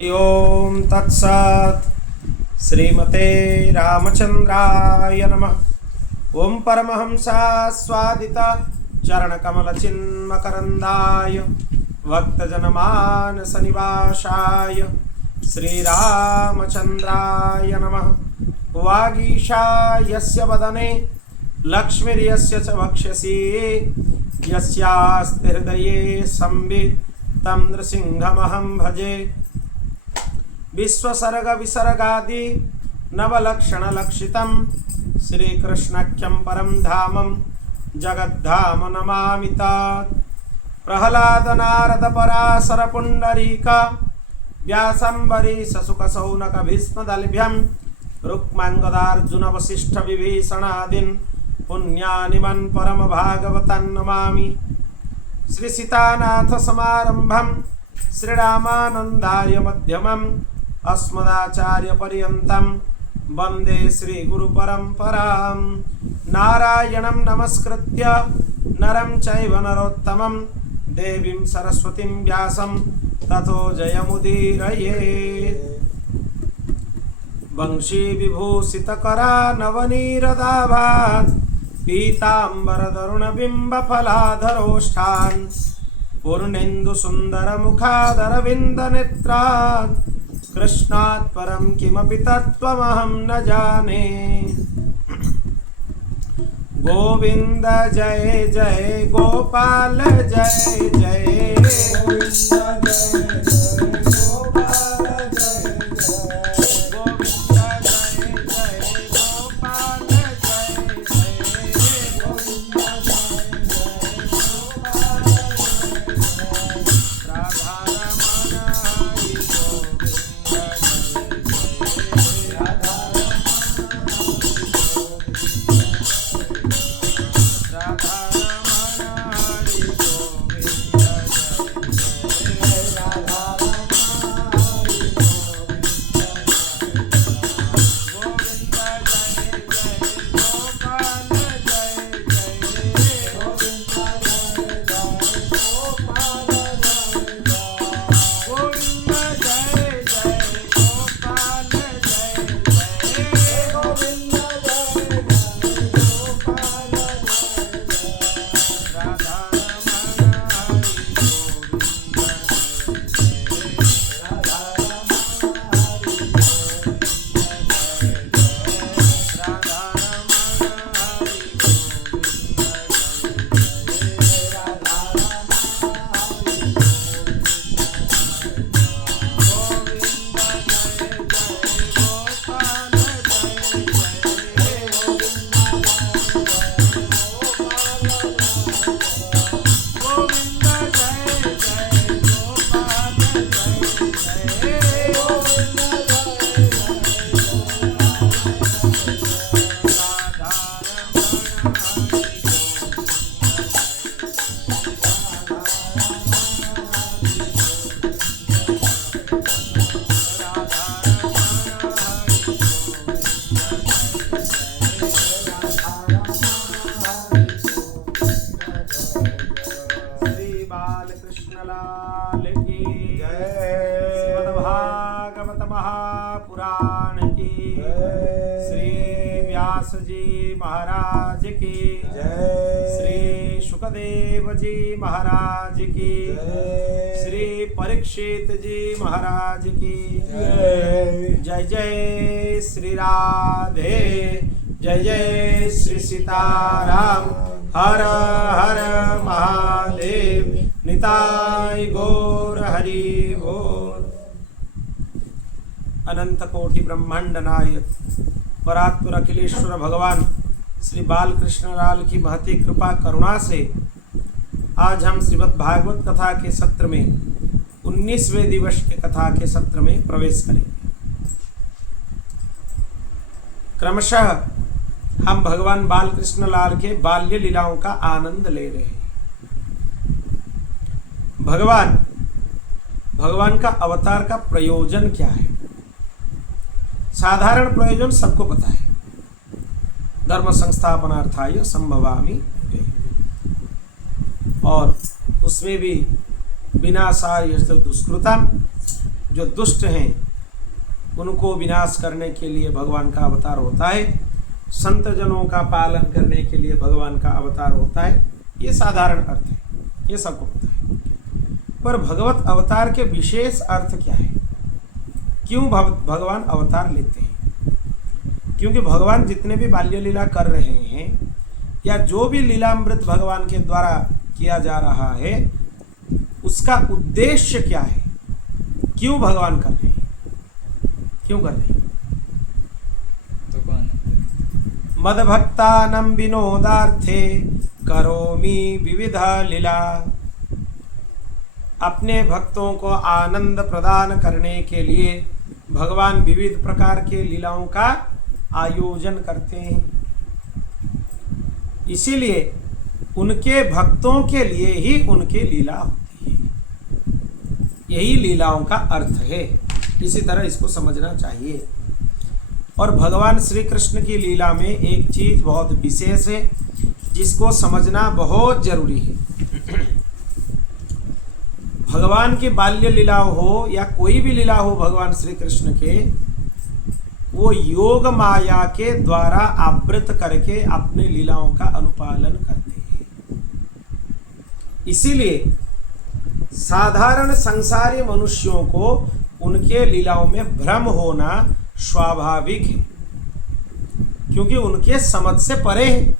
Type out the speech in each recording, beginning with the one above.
ओम तत्सत् श्रीमते रामचंद्राय नमः। ओम परमहंसा स्वादिता चरणकमलचिन्मकरन्दाय भक्तजनमानसनिवासाय श्रीरामचंद्राय नमः। वागीशा यस्य वदने लक्ष्मीर्यस्य च वक्षसि यस्यास्ति हृदये संवित् तं नृसिंहमहं भजे। विश्वसर्ग विसर्गादि नवलक्षण लक्षितं श्रीकृष्णाख्यं परं धामं जगद्धाम नमामि तात। प्रह्लाद नारद पराशर पुंडरीक व्यासंबरीश शुक शौनक भीष्मदलभ्यं रुक्मांगदार्जुन वसिष्ठ विभीषणादीन् पुण्यानिमन् परम भागवतान् नमामि। श्री सीतानाथ समारंभं श्रीरामानन्दार्य मध्यमम् अस्मदाचार्य पर्यन्तं वन्दे श्री गुरु परंपरां। नारायणं नमस्कृत्य नरं चैव नरोत्तमं देवीं सरस्वतीं व्यासं ततो जयमुदीरयेत्। वंशी विभूषितकरा नवनीरदाभात् पीताम्बरतरुणबिम्बफलाधरोष्ठान् पूर्णेन्दु सुन्दरमुखादरविन्दनेत्रात् कृष्णात् परं किमपि तत्त्वमहं न जाने। गोविंद जय जय गोपाल जय जय गोविंद जय जय गोपाल जय जय गोविंद जय जय गोपाल जय जय गोविंद महाराज की जय। श्री शुकदेव जी महाराज की जय। श्री परीक्षित जी महाराज की जय। जय जय श्री राधे जय जय श्री सीताराम। हर हर महादेव निताय गौर हरि बोल। अनंत कोटि ब्रह्मांड नायक परात्पर अखिलेश्वर भगवान श्री बालकृष्ण लाल की महती कृपा करुणा से आज हम श्रीमद् भागवत कथा के सत्र में 19वें दिवस के कथा के सत्र में प्रवेश करेंगे। क्रमशः हम भगवान बालकृष्ण लाल के बाल्य लीलाओं का आनंद ले रहे हैं। भगवान का अवतार का प्रयोजन क्या है? साधारण प्रयोजन सबको पता है, धर्म संस्थापनार्थाय संभवामि, और उसमें भी विनाशाय दुष्कृतम जो दुष्ट हैं उनको विनाश करने के लिए भगवान का अवतार होता है, संत जनों का पालन करने के लिए भगवान का अवतार होता है। ये साधारण अर्थ है, ये सबको पता है। पर भगवत अवतार के विशेष अर्थ क्या है? क्यों भगवान अवतार लेते हैं? क्योंकि भगवान जितने भी बाल्य लीला कर रहे हैं या जो भी लीलामृत भगवान के द्वारा किया जा रहा है, उसका उद्देश्य क्या है? क्यों भगवान कर रहे हैं? क्यों कर रहे हैं? मदभक्तानां विनोदार्थे करोमि विविधा लीला। अपने भक्तों को आनंद प्रदान करने के लिए भगवान विविध प्रकार के लीलाओं का आयोजन करते हैं। इसीलिए उनके भक्तों के लिए ही उनकी लीला होती है। यही लीलाओं का अर्थ है। इसी तरह इसको समझना चाहिए। और भगवान श्री कृष्ण की लीला में एक चीज बहुत विशेष है जिसको समझना बहुत जरूरी है। भगवान की बाल्य लीला हो या कोई भी लीला हो भगवान श्री कृष्ण के, वो योग माया के द्वारा आवृत करके अपने लीलाओं का अनुपालन करते हैं। इसीलिए साधारण संसारी मनुष्यों को उनके लीलाओं में भ्रम होना स्वाभाविक है, क्योंकि उनके समझ से परे है।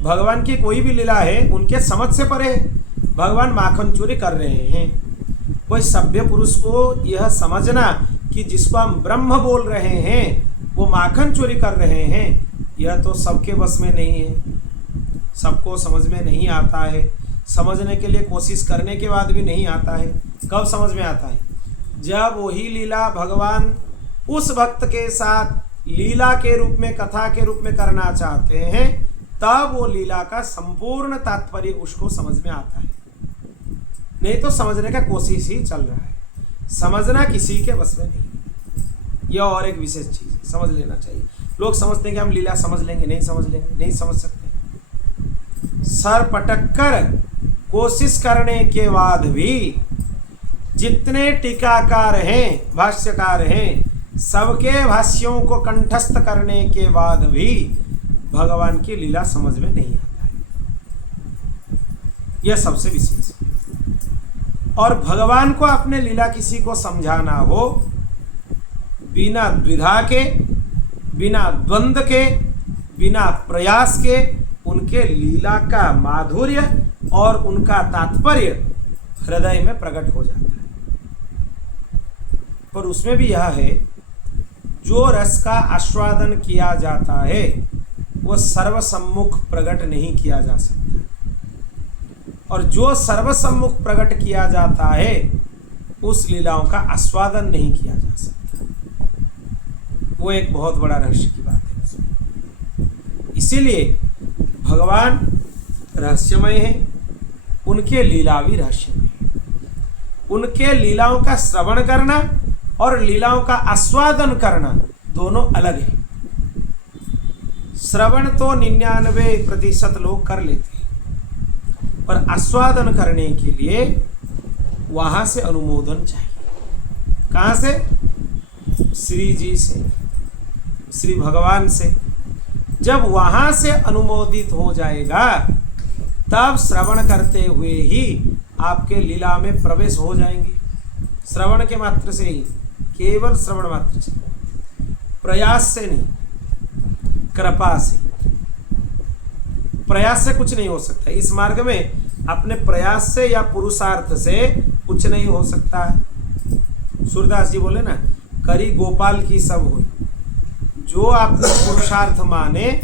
भगवान की कोई भी लीला है उनके समझ से परे है। भगवान माखन चोरी कर रहे हैं। कोई सभ्य पुरुष को यह समझना कि जिसको हम ब्रह्म बोल रहे हैं वो माखन चोरी कर रहे हैं, यह तो सबके बस में नहीं है, सबको समझ में नहीं आता है। समझने के लिए कोशिश करने के बाद भी नहीं आता है। कब समझ में आता है? जब वही लीला भगवान उस भक्त के साथ लीला के रूप में, कथा के रूप में करना चाहते हैं, तब वो लीला का संपूर्ण तात्पर्य उसको समझ में आता है। नहीं तो समझने का कोशिश ही चल रहा है। समझना किसी के बस में नहीं। यह और एक विशेष चीज है, समझ लेना चाहिए। लोग समझते हैं कि हम लीला समझ लेंगे, नहीं समझ लेंगे, नहीं समझ सकते। सर पटक कर कोशिश करने के बाद भी जितने टीकाकार हैं, भाष्यकार हैं, सबके भाष्यों को कंठस्थ करने के बाद भी भगवान की लीला समझ में नहीं आता है। यह सबसे विशेष है। और भगवान को अपने लीला किसी को समझाना हो, बिना द्विधा के, बिना द्वंद्व के, बिना प्रयास के उनके लीला का माधुर्य और उनका तात्पर्य हृदय में प्रकट हो जाता है। पर उसमें भी यह है, जो रस का आस्वादन किया जाता है वो सर्वसम्मुख प्रकट नहीं किया जा सकता, और जो सर्वसम्मुख प्रकट किया जाता है उस लीलाओं का आस्वादन नहीं किया जा सकता। वो एक बहुत बड़ा रहस्य की बात है उसमें। इसीलिए भगवान रहस्यमय है, उनके लीला भी रहस्यमय है। उनके लीलाओं का श्रवण करना और लीलाओं का आस्वादन करना दोनों अलग है। श्रवण तो 99% लोग कर लेते हैं, पर आस्वादन करने के लिए वहां से अनुमोदन चाहिए। कहां से? श्री जी से, श्री भगवान से। जब वहां से अनुमोदित हो जाएगा तब श्रवण करते हुए ही आपके लीला में प्रवेश हो जाएंगे। श्रवण के मात्र से ही, केवल श्रवण मात्र से, प्रयास से नहीं, कृपा से। प्रयास से कुछ नहीं हो सकता इस मार्ग में। अपने प्रयास से या पुरुषार्थ से कुछ नहीं हो सकता है। सूरदास जी बोले ना, करी गोपाल की सब होई। जो आपने पुरुषार्थ माने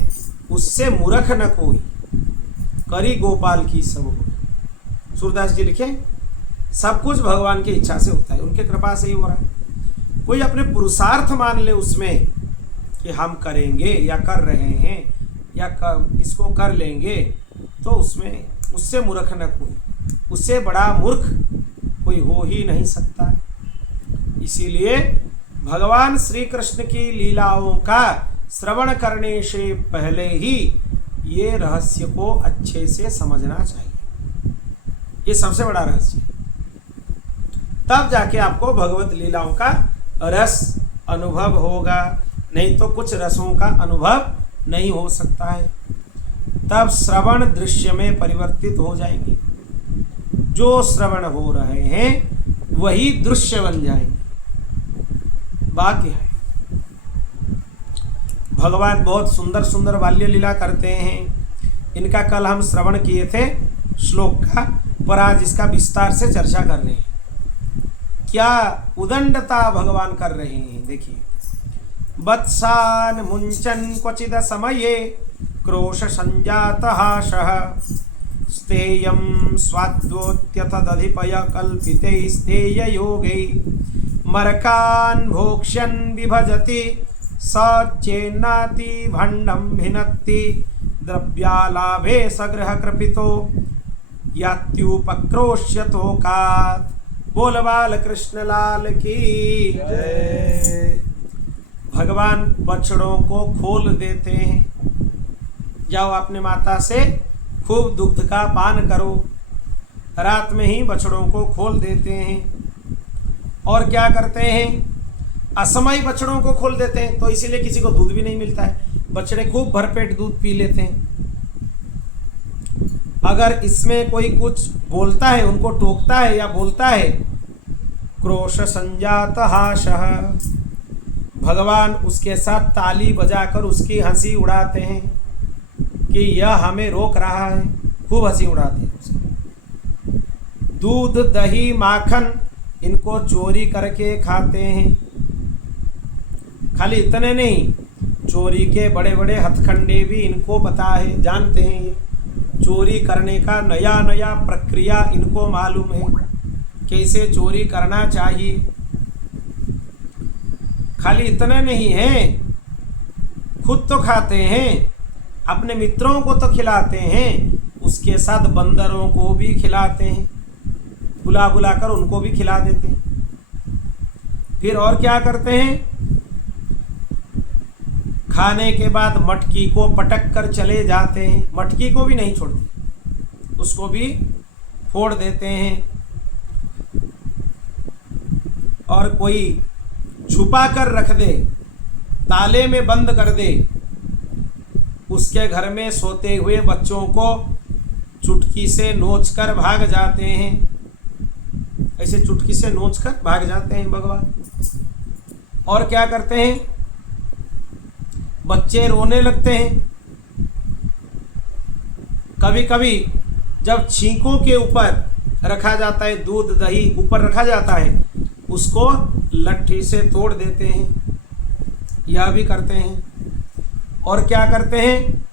उससे मूर्ख न कोई, करी गोपाल की सब होई। सूरदास जी लिखे, सब कुछ भगवान की इच्छा से होता है, उनके कृपा से ही हो रहा है। कोई अपने पुरुषार्थ मान ले उसमें कि हम करेंगे या कर रहे हैं या इसको कर लेंगे, तो उसमें उससे मूर्ख न कोई, उससे बड़ा मूर्ख कोई हो ही नहीं सकता। इसीलिए भगवान श्री कृष्ण की लीलाओं का श्रवण करने से पहले ही ये रहस्य को अच्छे से समझना चाहिए। ये सबसे बड़ा रहस्य है। तब जाके आपको भगवत लीलाओं का रस अनुभव होगा, नहीं तो कुछ रसों का अनुभव नहीं हो सकता है। तब श्रवण दृश्य में परिवर्तित हो जाएंगे, जो श्रवण हो रहे हैं वही दृश्य बन जाएंगे। वाक्य है, भगवान बहुत सुंदर सुंदर बाल्य लीला करते हैं। इनका कल हम श्रवण किए थे श्लोक का, पर आज इसका विस्तार से चर्चा कर रहे हैं। क्या उदंडता भगवान कर रहे हैं, देखिए। वत्सान मुंचन क्वचिद समये क्रोश संजात हाशः स्तेयं स्वाद्वोत्यतदधिपय कल्पिते स्तेय योगे मरकान् भोक्ष्यन् विभजति सचेन्नाति भण्डं भिनत्ति द्रव्यालाभे सगृह कृपितो यात्युपक्रोश्यतोकात्। बोल बाल कृष्ण लाल की जय। भगवान बछड़ों को खोल देते हैं, जाओ अपने माता से खूब दुग्ध का पान करो। रात में ही बछड़ों को खोल देते हैं। और क्या करते हैं, असमय बछड़ों को खोल देते हैं, तो इसीलिए किसी को दूध भी नहीं मिलता है। बछड़े खूब भरपेट दूध पी लेते हैं। अगर इसमें कोई कुछ बोलता है, उनको टोकता है या बोलता है, क्रोश संजात हाशः, भगवान उसके साथ ताली बजाकर उसकी हंसी उड़ाते हैं कि यह हमें रोक रहा है। खूब हंसी उड़ाते हैं उसकी। दूध दही माखन इनको चोरी करके खाते हैं। खाली इतने नहीं, चोरी के बड़े बड़े हथकंडे भी इनको पता है, जानते हैं। ये चोरी करने का नया नया प्रक्रिया इनको मालूम है, कैसे चोरी करना चाहिए। खाली इतना नहीं है, खुद तो खाते हैं, अपने मित्रों को तो खिलाते हैं, उसके साथ बंदरों को भी खिलाते हैं, बुला बुला कर उनको भी खिला देते हैं। फिर और क्या करते हैं, खाने के बाद मटकी को पटक कर चले जाते हैं। मटकी को भी नहीं छोड़ते, उसको भी फोड़ देते हैं। और कोई छुपा कर रख दे, ताले में बंद कर दे, उसके घर में सोते हुए बच्चों को चुटकी से नोचकर भाग जाते हैं। ऐसे चुटकी से नोचकर भाग जाते हैं भगवान। और क्या करते हैं, बच्चे रोने लगते हैं। कभी कभी जब छींकों के ऊपर रखा जाता है, दूध दही ऊपर रखा जाता है, उसको लट्ठी से तोड़ देते हैं। यह भी करते हैं। और क्या करते हैं,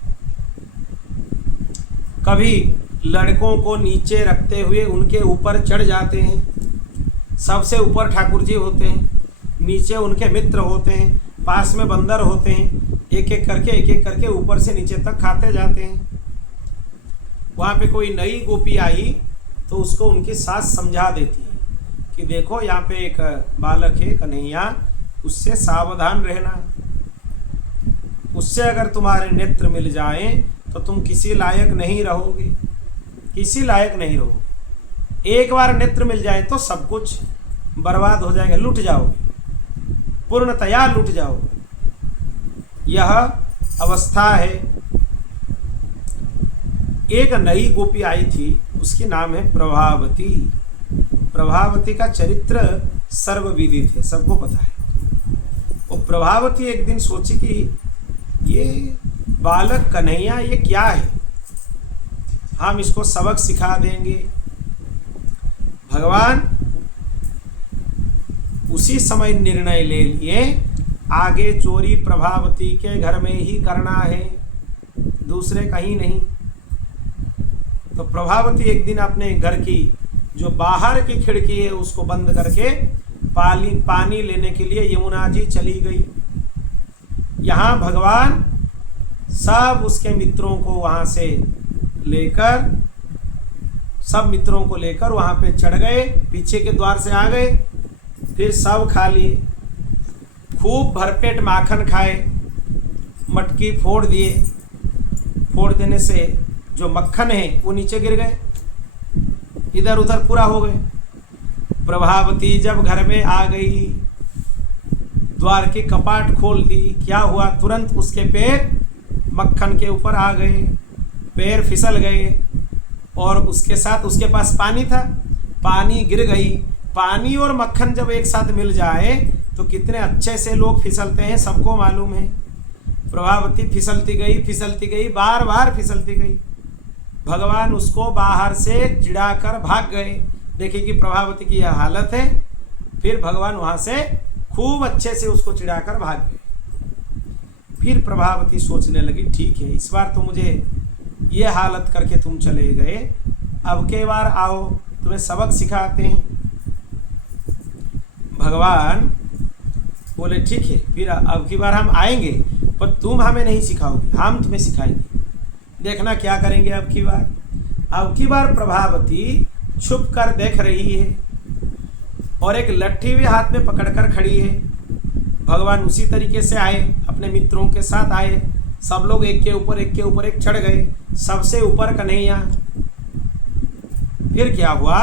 कभी लड़कों को नीचे रखते हुए उनके ऊपर चढ़ जाते हैं। सबसे ऊपर ठाकुर जी होते हैं, नीचे उनके मित्र होते हैं, पास में बंदर होते हैं। एक एक करके ऊपर से नीचे तक खाते जाते हैं। वहाँ पे कोई नई गोपी आई तो उसको उनकी सास समझा देती है कि देखो यहाँ पे एक बालक है कन्हैया, उससे सावधान रहना। उससे अगर तुम्हारे नेत्र मिल जाएं तो तुम किसी लायक नहीं रहोगे, किसी लायक नहीं रहोगे। एक बार नेत्र मिल जाए तो सब कुछ बर्बाद हो जाएगा, लुट जाओगे, पूर्णतया लुट जाओगे। यह अवस्था है। एक नई गोपी आई थी, उसकी नाम है प्रभावती। प्रभावती का चरित्र सर्वविदित है, सबको पता है। वो प्रभावती एक दिन सोची कि ये बालक कन्हैया ये क्या है, हम इसको सबक सिखा देंगे। भगवान उसी समय निर्णय ले लिए, आगे चोरी प्रभावती के घर में ही करना है, दूसरे कहीं नहीं। तो प्रभावती एक दिन अपने घर की जो बाहर की खिड़की है उसको बंद करके पानी लेने के लिए यमुना जी चली गई। यहाँ भगवान सब उसके मित्रों को वहाँ से लेकर, सब मित्रों को लेकर वहाँ पे चढ़ गए, पीछे के द्वार से आ गए। फिर सब खा लिए, खूब भरपेट माखन खाए, मटकी फोड़ दिए। फोड़ देने से जो मक्खन है वो नीचे गिर गए, इधर उधर पूरा हो गए। प्रभावती जब घर में आ गई, द्वार के कपाट खोल दी, क्या हुआ, तुरंत उसके पैर मक्खन के ऊपर आ गए, पैर फिसल गए और उसके साथ उसके पास पानी था, पानी गिर गई। पानी और मक्खन जब एक साथ मिल जाए तो कितने अच्छे से लोग फिसलते हैं, सबको मालूम है। प्रभावती फिसलती गई, बार बार फिसलती गई। भगवान उसको बाहर से चिढ़ाकर भाग गए। देखिए कि प्रभावती की यह हालत है। फिर भगवान वहाँ से खूब अच्छे से उसको चिढ़ाकर भाग गए। फिर प्रभावती सोचने लगी, ठीक है, इस बार तो मुझे ये हालत करके तुम चले गए, अब के बार आओ, तुम्हें सबक सिखाते हैं। भगवान बोले ठीक है, फिर अब की बार हम आएंगे, पर तुम हमें नहीं सिखाओगे, हम तुम्हें सिखाएंगे। देखना क्या करेंगे अब की बार। अब की बार प्रभावती छुप कर देख रही है और एक लट्ठी भी हाथ में पकड़कर खड़ी है। भगवान उसी तरीके से आए, अपने मित्रों के साथ आए, सब लोग एक के ऊपर एक चढ़ गए, सबसे ऊपर कन्हैया। फिर क्या हुआ,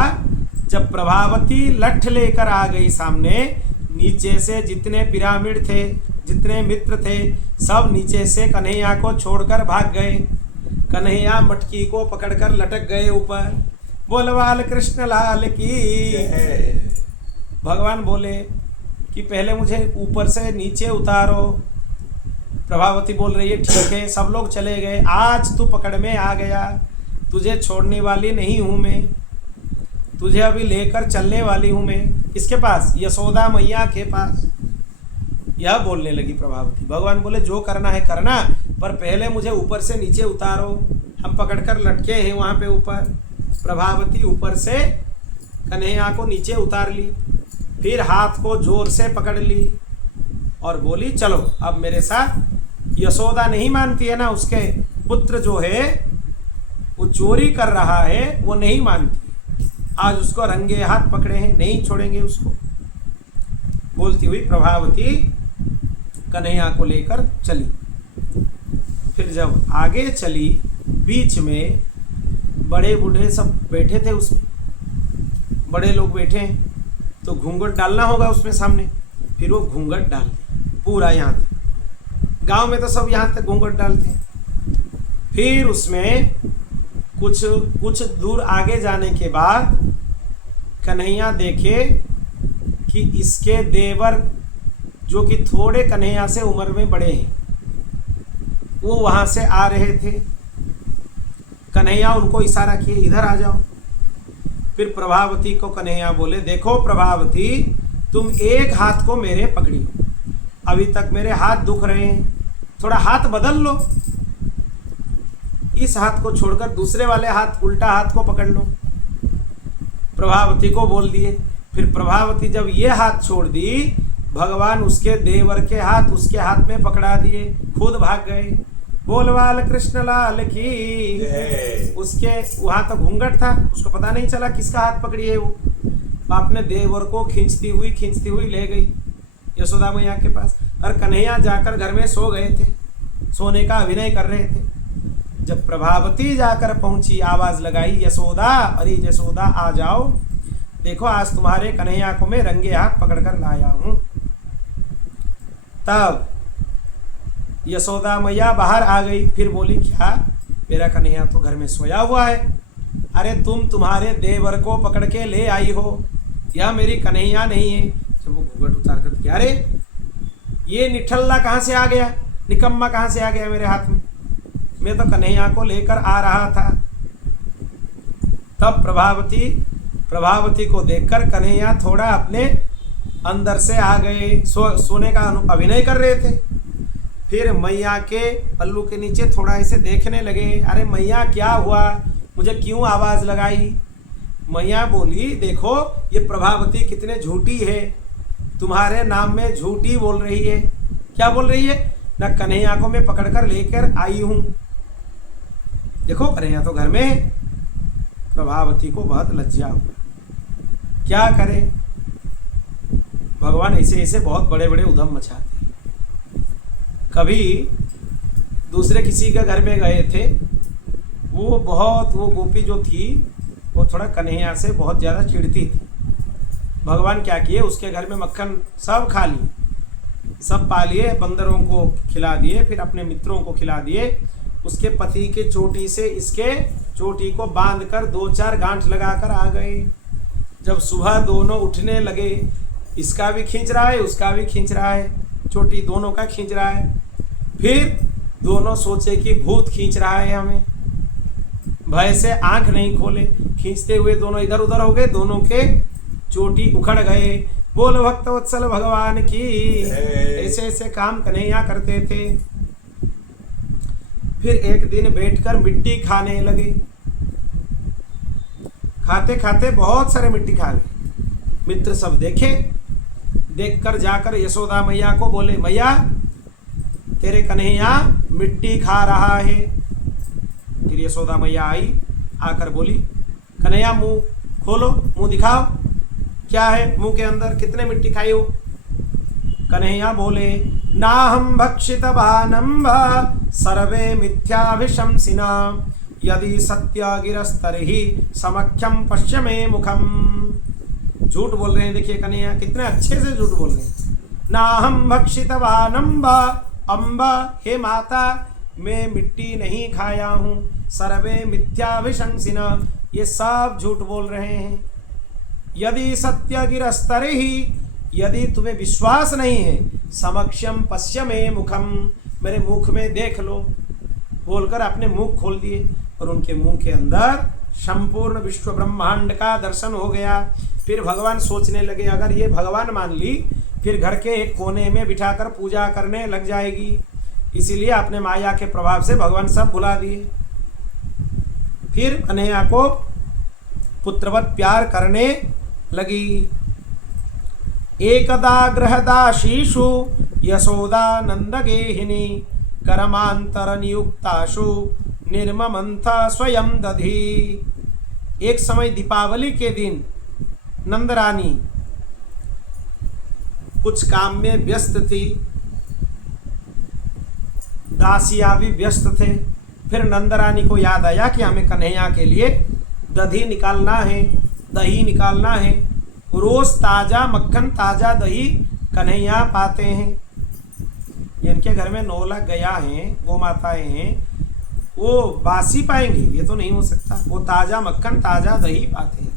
जब प्रभावती लठ लेकर आ गई सामने, नीचे से जितने पिरामिड थे, जितने मित्र थे, सब नीचे से कन्हैया को छोड़कर भाग गए। कन्हैया मटकी को पकड़कर लटक गए ऊपर। बोल बाल कृष्ण लाल की। भगवान बोले कि पहले मुझे ऊपर से नीचे उतारो। प्रभावती बोल रही है ठीक है, सब लोग चले गए, आज तू पकड़ में आ गया, तुझे छोड़ने वाली नहीं हूँ मैं, तुझे अभी लेकर चलने वाली हूँ मैं। किसके पास? यशोदा मैया के पास। यह बोलने लगी प्रभावती। भगवान बोले जो करना है करना, पर पहले मुझे ऊपर से नीचे उतारो, हम पकड़कर लटके हैं वहाँ पे ऊपर। प्रभावती ऊपर से कन्हैया को नीचे उतार ली, फिर हाथ को जोर से पकड़ ली और बोली चलो अब मेरे साथ। यशोदा नहीं मानती है ना, उसके पुत्र जो है वो चोरी कर रहा है, वो नहीं मानती। आज उसको रंगे हाथ पकड़े हैं, नहीं छोड़ेंगे उसको। बोलती हुई प्रभावती कन्हैया को लेकर चली। फिर जब आगे चली, बीच में बड़े बूढ़े सब बैठे थे, उसमें बड़े लोग बैठे हैं तो घूंघट डालना होगा उसमें सामने। फिर वो घूंघट डाल दी पूरा यहाँ तक। गांव में तो सब यहाँ तक घूंघट डालते हैं। फिर उसमें कुछ दूर आगे जाने के बाद कन्हैया देखे कि इसके देवर जो कि थोड़े कन्हैया से उम्र में बड़े हैं, वो वहाँ से आ रहे थे। कन्हैया उनको इशारा किए इधर आ जाओ। फिर प्रभावती को कन्हैया बोले देखो प्रभावती, तुम एक हाथ को मेरे पकड़ी हो, अभी तक मेरे हाथ दुख रहे हैं, थोड़ा हाथ बदल लो, इस हाथ को छोड़कर दूसरे वाले हाथ, उल्टा हाथ को पकड़ लो। प्रभावती को बोल दिए। फिर प्रभावती जब ये हाथ छोड़ दी, भगवान उसके देवर के हाथ उसके हाथ में पकड़ा दिए, खुद भाग गए। बोल बाल कृष्ण लाल की। उसके वहां तो घूंघट था, उसको पता नहीं चला किसका हाथ पकड़ी है। वो अपने देवर को खींचती हुई ले गई यशोदा मैया के पास। और कन्हैया जाकर घर में सो गए थे, सोने का अभिनय कर रहे थे। जब प्रभावती जाकर पहुंची, आवाज लगाई यशोदा, अरे यशोदा आ जाओ, देखो आज तुम्हारे कन्हैया को मैं रंगे हाथ पकड़कर लाया हूं। तब यशोदा मैया बाहर आ गई। फिर बोली क्या, मेरा कन्हैया तो घर में सोया हुआ है। अरे तुम तुम्हारे देवर को पकड़ के ले आई हो, यह मेरी कन्हैया नहीं है। जब वो घूंघट उतार कर क्या, अरे ये निठल्ला कहाँ से आ गया, निकम्मा कहाँ से आ गया मेरे हाथ में, मैं तो कन्हैया को लेकर आ रहा था। तब प्रभावती को देखकर कन्हैया थोड़ा अपने अंदर से आ गए, सोने का अभिनय कर रहे थे। फिर मैया के पल्लू के नीचे थोड़ा ऐसे देखने लगे, अरे मैया क्या हुआ, मुझे क्यों आवाज़ लगाई। मैया बोली देखो ये प्रभावती कितने झूठी है, तुम्हारे नाम में झूठी बोल रही है। क्या बोल रही है, ना कन्हैया को मैं पकड़कर लेकर आई हूँ, देखो कन्हैया तो घर में। प्रभावती को बहुत लज्जा हुआ, क्या करे। भगवान ऐसे ऐसे बहुत बड़े बड़े उधम मचाते हैं। कभी दूसरे किसी के घर में गए थे, वो गोपी जो थी वो थोड़ा कन्हैया से बहुत ज़्यादा चिढ़ती थी। भगवान क्या किए, उसके घर में मक्खन सब खा लिए, सब पा लिए, बंदरों को खिला दिए, फिर अपने मित्रों को खिला दिए। उसके पति के चोटी से इसके चोटी को बांधकर 2-4 गांठ लगाकर आ गए। जब सुबह दोनों उठने लगे, इसका भी खींच रहा है, उसका भी खींच रहा है, चोटी दोनों का खींच रहा है। फिर दोनों सोचे कि भूत खींच रहा है हमें, भय से आंख नहीं खोले, खींचते हुए दोनों इधर उधर हो गए, दोनों के चोटी उखड़ गए। बोल भक्त वत्सल भगवान की। ऐसे ऐसे काम कन्हैया करते थे। फिर एक दिन बैठकर मिट्टी खाने लगे। खाते खाते बहुत सारे मिट्टी खा गए। मित्र सब देखे, देखकर जाकर यशोदा मैया को बोले, मैया तेरे कन्हैया मिट्टी खा रहा है। फिर यशोदा मैया आई, आकर बोली, कन्हैया मुंह खोलो, मुंह दिखाओ, क्या है मुंह के अंदर, कितने मिट्टी खाई हो? कन्हैया बोले, नाहं भक्षित भानम्भ सर्वे मिथ्याभिशंसिना यदि सत्य गिरस्तर्हि समक्षम पश्य मे मुखम। झूठ बोल रहे हैं, देखिए कन्हैया कितने अच्छे से झूठ बोल रहे हैं। नाहं भक्षित भानम्भ, अम्बा हे माता मैं मिट्टी नहीं खाया हूँ, सर्वे मिथ्याभिशंसिना ये सब झूठ बोल रहे हैं। यदि सत्य गिरस्तर्हि, यदि तुम्हें विश्वास नहीं है, समक्षम पश्य मे मुखम, मेरे मुख में देख लो। बोलकर अपने मुख खोल दिए और उनके मुंह के अंदर संपूर्ण विश्व ब्रह्मांड का दर्शन हो गया। फिर भगवान सोचने लगे, अगर ये भगवान मान ली, फिर घर के एक कोने में बिठाकर पूजा करने लग जाएगी। इसीलिए अपने माया के प्रभाव से भगवान सब भुला दिए। फिर कन्हैया को पुत्रवत प्यार करने लगी। एकदा गृहदासीषु यशोदानंद गेहिनी करमांतर नियुक्ताशु निर्ममंथ स्वयं दधी। एक समय दीपावली के दिन नंदरानी कुछ काम में व्यस्त थी, दासिया भी व्यस्त थे। फिर नंदरानी को याद आया कि हमें कन्हैया के लिए दही निकालना है, दही निकालना है। रोज ताजा मक्खन ताजा दही कन्हैया पाते हैं। जिनके घर में 9 लाख गया हैं, गौ माताएं हैं, वो बासी पाएंगे? ये तो नहीं हो सकता। वो ताजा मक्खन ताजा दही पाते हैं।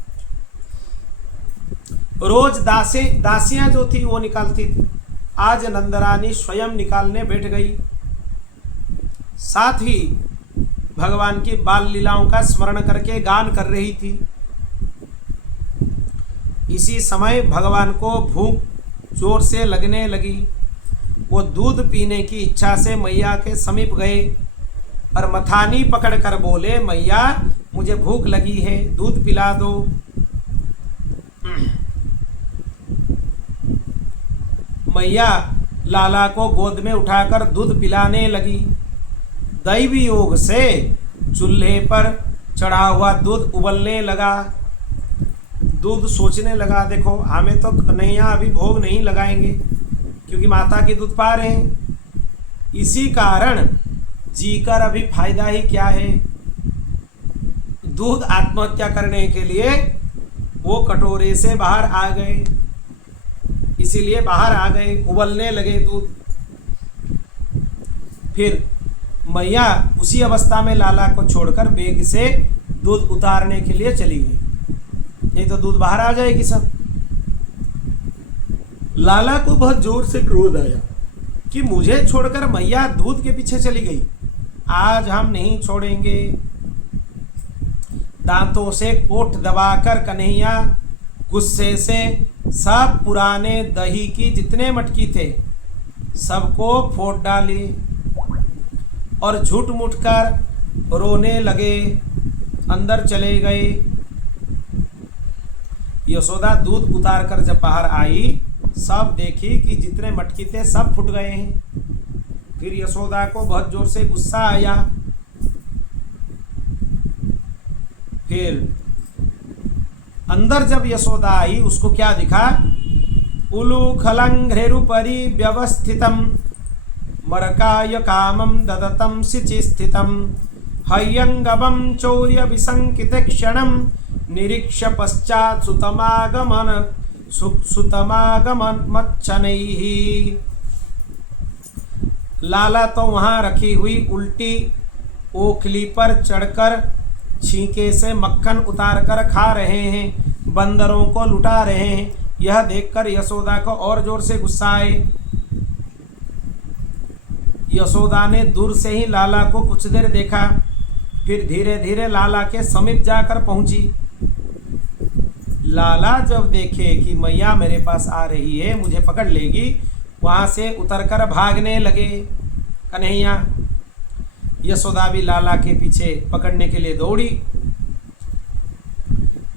रोज दासियां जो थी वो निकालती थी। आज नंदरानी स्वयं निकालने बैठ गई। साथ ही भगवान की बाल लीलाओं का स्मरण करके गान कर रही थी। इसी समय भगवान को भूख जोर से लगने लगी। वो दूध पीने की इच्छा से मैया के समीप गए और मथानी पकड़कर बोले, मैया मुझे भूख लगी है, दूध पिला दो। मैया लाला को गोद में उठाकर दूध पिलाने लगी। दैवी योग से चूल्हे पर चढ़ा हुआ दूध उबलने लगा। दूध सोचने लगा, देखो हमें तो कन्हैया अभी भोग नहीं लगाएंगे क्योंकि माता की दूध पा रहे हैं। इसी कारण जीकर अभी फायदा ही क्या है। दूध आत्महत्या करने के लिए वो कटोरे से बाहर आ गए, इसीलिए बाहर आ गए, उबलने लगे दूध। फिर मैया उसी अवस्था में लाला को छोड़कर बेग से दूध उतारने के लिए चली गई, नहीं तो दूध बाहर आ जाएगी सब। लाला को बहुत जोर से क्रोध आया कि मुझे छोड़कर मैया दूध के पीछे चली गई, आज हम नहीं छोड़ेंगे। दांतों से कोट दबाकर कन्हैया गुस्से से सब पुराने दही की जितने मटकी थे सबको फोड़ डाली और झूठ मूठ कर रोने लगे, अंदर चले गए। यशोदा दूध उतार कर जब बाहर आई, सब देखी कि जितने मटकी थे सब फूट गए हैं। फिर यशोदा को बहुत जोर से गुस्सा आया। फिर अंदर जब यशोदा आई, उसको क्या दिखा? उलूखलंघ्रेरुपरि व्यवस्थितम मरकाय कामं ददतं सिचि स्थितं हय्यंगवं चौर्य विसंकित क्षणं निरीक्ष पश्चात सुतमागमन सुतमागमच्चनैः। लाला तो वहां रखी हुई उल्टी ओखली पर चढ़कर छींके से मक्खन उतार कर खा रहे हैं, बंदरों को लुटा रहे हैं। यह देखकर यशोदा को और जोर से गुस्सा आए। यशोदा ने दूर से ही लाला को कुछ देर देखा, फिर धीरे धीरे लाला के समीप जाकर पहुंची। लाला जब देखे कि मैया मेरे पास आ रही है, मुझे पकड़ लेगी, वहां से उतरकर भागने लगे। कन्हैया, यशोदा भी लाला के पीछे पकड़ने के लिए दौड़ी।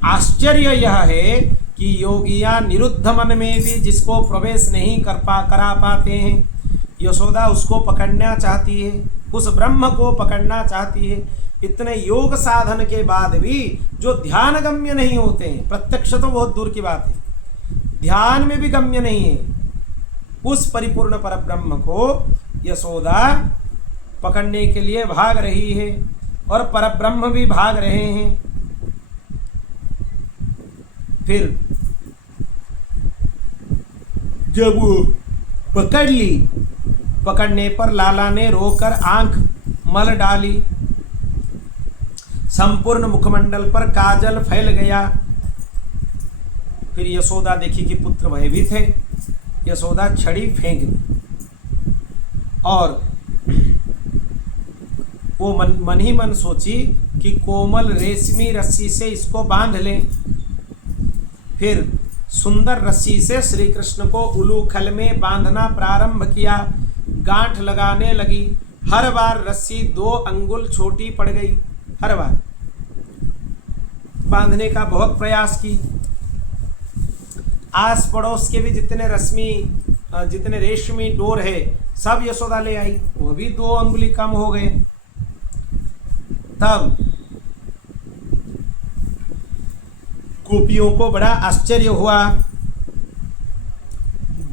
आश्चर्य यह है कि योगियां निरुद्ध मन में भी जिसको प्रवेश नहीं करा पाते हैं, यशोदा उसको पकड़ना चाहती है, उस ब्रह्म को पकड़ना चाहती है। इतने योग साधन के बाद भी जो ध्यान गम्य नहीं होते हैं, प्रत्यक्ष तो बहुत दूर की बात है, ध्यान में भी गम्य नहीं है, उस परिपूर्ण परब्रह्म को यशोदा पकड़ने के लिए भाग रही है और परब्रह्म भी भाग रहे हैं। फिर जब वो पकड़ ली, पकड़ने पर लाला ने रोकर आंख मल डाली, संपूर्ण मुखमंडल पर काजल फैल गया। फिर यशोदा देखी कि पुत्र भयभीत है, यशोदा छड़ी फेंक दी और वो मन ही मन सोची कि कोमल रेशमी रस्सी से इसको बांध लें। फिर सुंदर रस्सी से श्री कृष्ण को उलूखल में बांधना प्रारंभ किया। गांठ लगाने लगी। हर बार रस्सी 2 अंगुल छोटी पड़ गई। हर बार बांधने का बहुत प्रयास की। आस पड़ोस के भी जितने रेशमी डोर है सब यशोदा ले आई, वो भी 2 अंगुली कम हो गए। तब गोपियों को बड़ा आश्चर्य हुआ।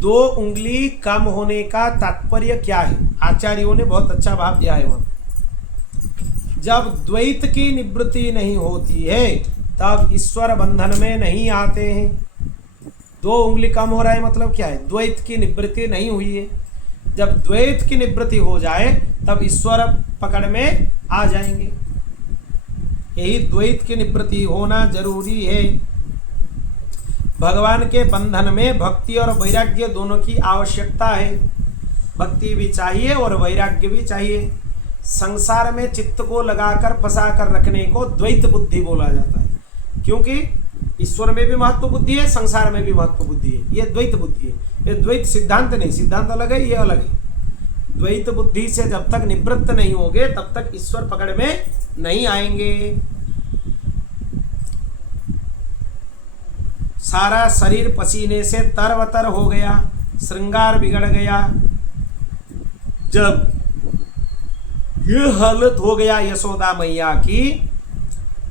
2 उंगली कम होने का तात्पर्य क्या है? आचार्यों ने बहुत अच्छा भाव दिया है। वहां जब द्वैत की निवृत्ति नहीं होती है तब ईश्वर बंधन में नहीं आते हैं। 2 उंगली कम हो रहा है मतलब क्या है? द्वैत की निवृत्ति नहीं हुई है। जब द्वैत की निवृत्ति हो जाए तब ईश्वर पकड़ में आ जाएंगे। यही द्वैत की निवृत्ति होना जरूरी है। भगवान के बंधन में भक्ति और वैराग्य दोनों की आवश्यकता है। भक्ति भी चाहिए और वैराग्य भी चाहिए। संसार में चित्त को लगाकर फंसा कर रखने को द्वैत बुद्धि बोला जाता है, क्योंकि ईश्वर में भी महत्व बुद्धि है, संसार में भी महत्व बुद्धि है। ये द्वैत बुद्धि है। ये द्वैत सिद्धांत नहीं, सिद्धांत अलग है, ये अलग है। द्वैत बुद्धि से जब तक निवृत्त नहीं होगे तब तक ईश्वर पकड़ में नहीं आएंगे। सारा शरीर पसीने से तरबतर हो गया, श्रृंगार बिगड़ गया। जब ये हालत हो गया यशोदा मैया की,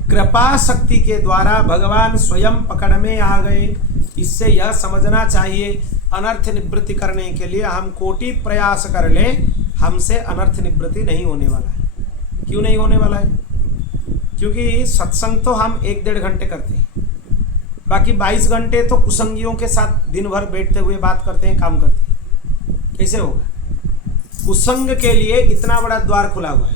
कृपा शक्ति के द्वारा भगवान स्वयं पकड़ में आ गए। इससे यह समझना चाहिए, अनर्थ निवृत्ति करने के लिए हम कोटि प्रयास कर लें, हमसे अनर्थ निवृत्ति नहीं होने वाला है। क्यों नहीं होने वाला है? क्योंकि सत्संग तो हम 1-1.5 घंटे करते हैं, बाकी 22 घंटे तो कुसंगियों के साथ दिन भर बैठते हुए बात करते हैं, काम करते हैं। कैसे होगा? कुसंग के लिए इतना बड़ा द्वार खुला हुआ है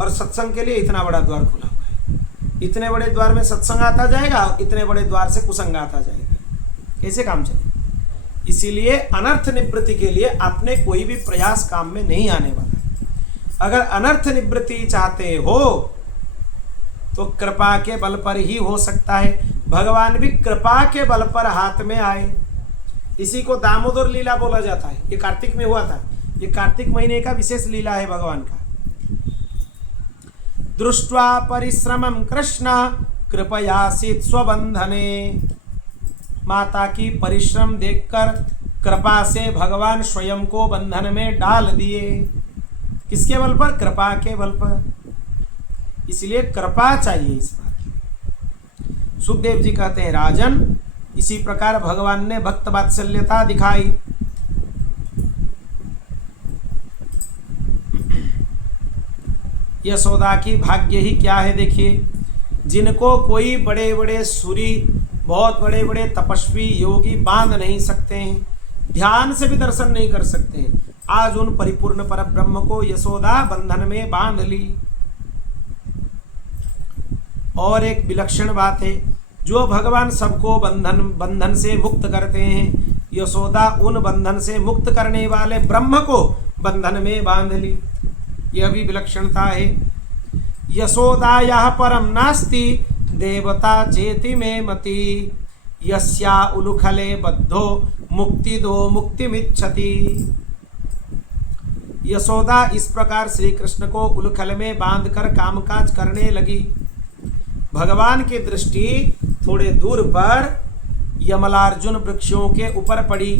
और सत्संग के लिए इतना बड़ा द्वार खुला हुआ है। इतने बड़े द्वार में सत्संग आता जाएगा और इतने बड़े द्वार से कुसंग आता जाएगा। कैसे काम चलेगा? इसीलिए अनर्थ निवृत्ति के लिए अपने कोई भी प्रयास काम में नहीं आने वाला। अगर अनर्थ निवृत्ति चाहते हो तो कृपा के बल पर ही हो सकता है। भगवान भी कृपा के बल पर हाथ में आए। इसी को दामोदर लीला बोला जाता है। ये कार्तिक में हुआ था। ये कार्तिक महीने का विशेष लीला है भगवान का। दृष्ट्वा परिश्रमं कृष्ण कृपयासीत स्वबंधने। माता की परिश्रम देखकर कृपा से भगवान स्वयं को बंधन में डाल दिए। किसके बल पर? कृपा के बल पर। इसलिए कृपा चाहिए इस बात की। सुखदेव जी कहते हैं, राजन, इसी प्रकार भगवान ने भक्त वात्सल्यता दिखाई। यशोदा की भाग्य ही क्या है देखिए। जिनको कोई बड़े बड़े सूरी बहुत बड़े बड़े तपस्वी योगी बांध नहीं सकते हैं, ध्यान से भी दर्शन नहीं कर सकते हैं। आज उन परिपूर्ण पर ब्रह्म को यशोदा बंधन में बांध ली। और एक विलक्षण बात है, जो भगवान सबको बंधन से मुक्त करते हैं, यशोदा उन बंधन से मुक्त करने वाले ब्रह्म को बंधन में बांध ली। यह भी विलक्षणता है। यशोदायाः परम नास्ति देवता चेति में मति, यस्या उलुखले बद्धो मुक्ति दो मुक्तिमिच्छति। यशोदा इस प्रकार श्री कृष्ण को उलुखल में बांधकर कामकाज करने लगी। भगवान की दृष्टि थोड़े दूर पर यमलार्जुन वृक्षों के ऊपर पड़ी।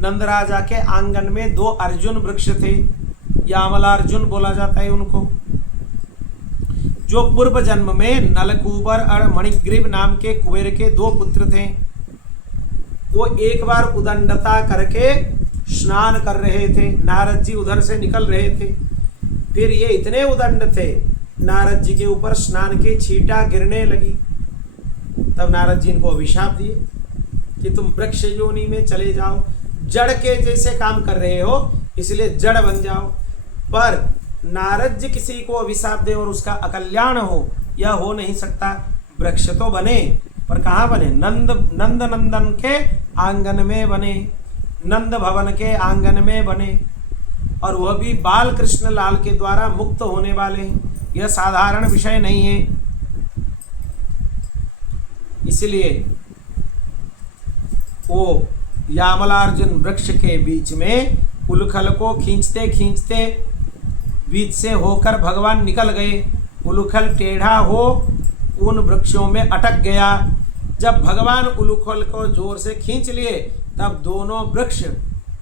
नंद राजा के आंगन में 2 अर्जुन वृक्ष थे, यामलार्जुन बोला जाता है उनको, जो पूर्व जन्म में नलकूबर और मणिग्रीव नाम के कुबेर के 2 पुत्र थे। वो एक बार उदंडता करके स्नान कर रहे थे, नारद जी उधर से निकल रहे थे। फिर ये इतने उदंड थे, नारद जी के ऊपर स्नान की छींटा गिरने लगी। तब नारद जी इनको अभिशाप दिए कि तुम वृक्ष योनि में चले जाओ, जड़ के जैसे काम कर रहे हो इसलिए जड़ बन जाओ। पर नारद जी किसी को अभिशाप दे और उसका अकल्याण हो, यह हो नहीं सकता। वृक्ष तो बने, पर कहाँ बने? नंद नंदन के आंगन में बने, नंद भवन के आंगन में बने, और वह भी बाल कृष्ण लाल के द्वारा मुक्त होने वाले। यह साधारण विषय नहीं है। इसलिए वो यामलार्जुन वृक्ष के बीच में उलूखल को खींचते खींचते बीच से होकर भगवान निकल गए। उलूखल टेढ़ा हो उन वृक्षों में अटक गया। जब भगवान उलूखल को जोर से खींच लिए, तब दोनों वृक्ष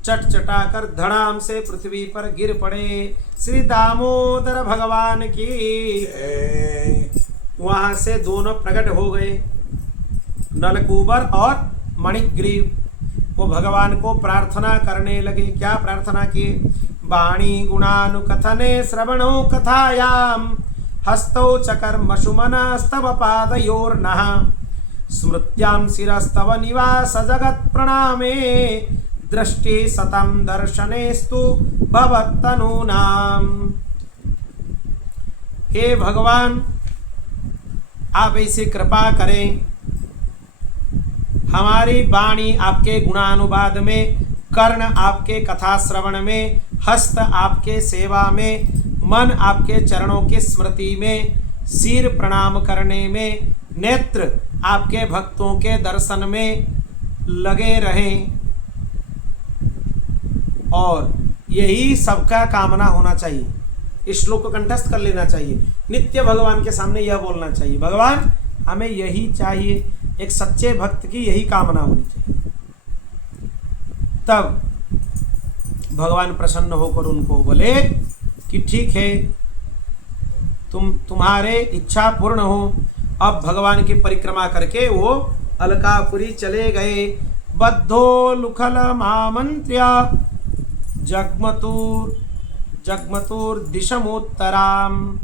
चटचटाकर धड़ाम से पृथ्वी पर गिर पड़े। श्री दामोदर भगवान की वहां से दोनों प्रकट हो गए, नलकूबर और मणिग्रीव। वो भगवान को प्रार्थना करने लगे। क्या प्रार्थना किए? वाणी गुणानुकथने श्रवणो कथायाम हस्तौ चकर्मशुमनस्तव पादयोर्नः स्मृत्यां शिरस्तव निवास जगत प्रणामे दृष्टि सतम दर्शनेस्तु भवत्तनूनाम। हे भगवान, आप ऐसी कृपा करें, हमारी वाणी आपके गुणानुवाद में, कर्ण आपके कथा श्रवण में, हस्त आपके सेवा में, मन आपके चरणों की स्मृति में, सिर प्रणाम करने में, नेत्र आपके भक्तों के दर्शन में लगे रहें। और यही सबका कामना होना चाहिए। इस श्लोक को कंठस्थ कर लेना चाहिए। नित्य भगवान के सामने यह बोलना चाहिए, भगवान हमें यही चाहिए। एक सच्चे भक्त की यही कामना होनी चाहिए। तब भगवान प्रसन्न होकर उनको बोले कि ठीक है, तुम्हारे इच्छा पूर्ण हो। अब भगवान की परिक्रमा करके वो अलकापुरी चले गए। बद्धो लुखल महामंत्र्य जगमतुर दिशमोत्तराम।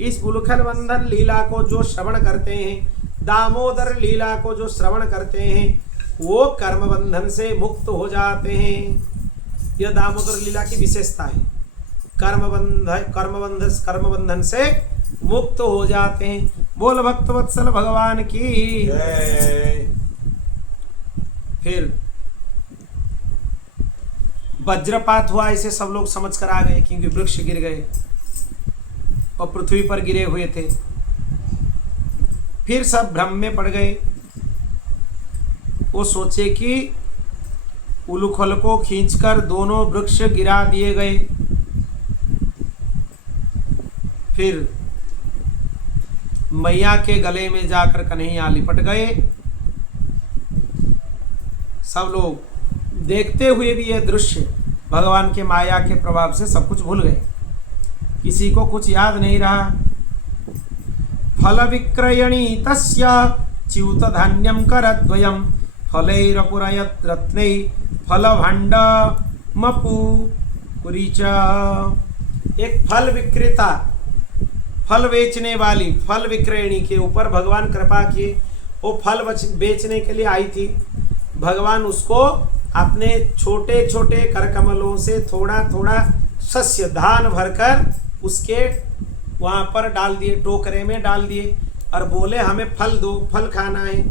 इस उलूखल बंधन लीला को जो श्रवण करते हैं, दामोदर लीला को जो श्रवण करते हैं, वो कर्म बंधन से मुक्त हो जाते हैं। यह दामोदर लीला की विशेषता है। कर्म बंधन से मुक्त हो जाते हैं। बोल भक्तवत्सल भगवान की जय। फिर वज्रपात हुआ, इसे सब लोग समझ कर आ गए, क्योंकि वृक्ष गिर गए और पृथ्वी पर गिरे हुए थे। फिर सब भ्रम में पड़ गए। वो सोचे कि उलूखल को खींचकर दोनों वृक्ष गिरा दिए गए। फिर मैया के गले में जाकर कन्हैया लिपट गए। सब लोग देखते हुए भी यह दृश्य भगवान के माया के प्रभाव से सब कुछ भूल गए। किसी को कुछ याद नहीं रहा। फल विक्रयणी तस्य च्युत धान्यम करद्वयम फलैरपुरयत् रत्नै फलभाण्ड मपुरी च। एक फल विक्रेता, फल बेचने वाली, फल विक्रयणी के ऊपर भगवान कृपा किए। वो फल बेचने के लिए आई थी। भगवान उसको अपने छोटे छोटे करकमलों से थोड़ा थोड़ा सस्य धान भरकर उसके वहाँ पर डाल दिए, टोकरे में डाल दिए और बोले हमें फल दो, फल खाना है।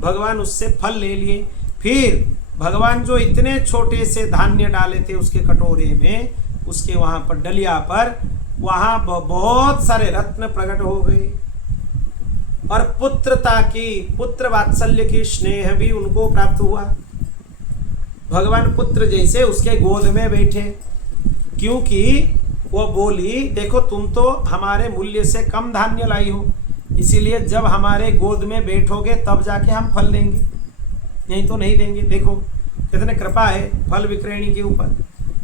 भगवान उससे फल ले लिए। फिर भगवान जो इतने छोटे से धान्य डाले थे उसके कटोरे में, उसके वहाँ पर डलिया पर, वहाँ बहुत सारे रत्न प्रकट हो गए और पुत्रता की, पुत्र वात्सल्य की स्नेह भी उनको प्राप्त हुआ। भगवान पुत्र जैसे उसके गोद में बैठे, क्योंकि वो बोली देखो तुम तो हमारे मूल्य से कम धान्य लाई हो, इसीलिए जब हमारे गोद में बैठोगे तब जाके हम फल देंगे, नहीं तो नहीं देंगे। देखो कितने कृपा है फल विक्रयणी के ऊपर।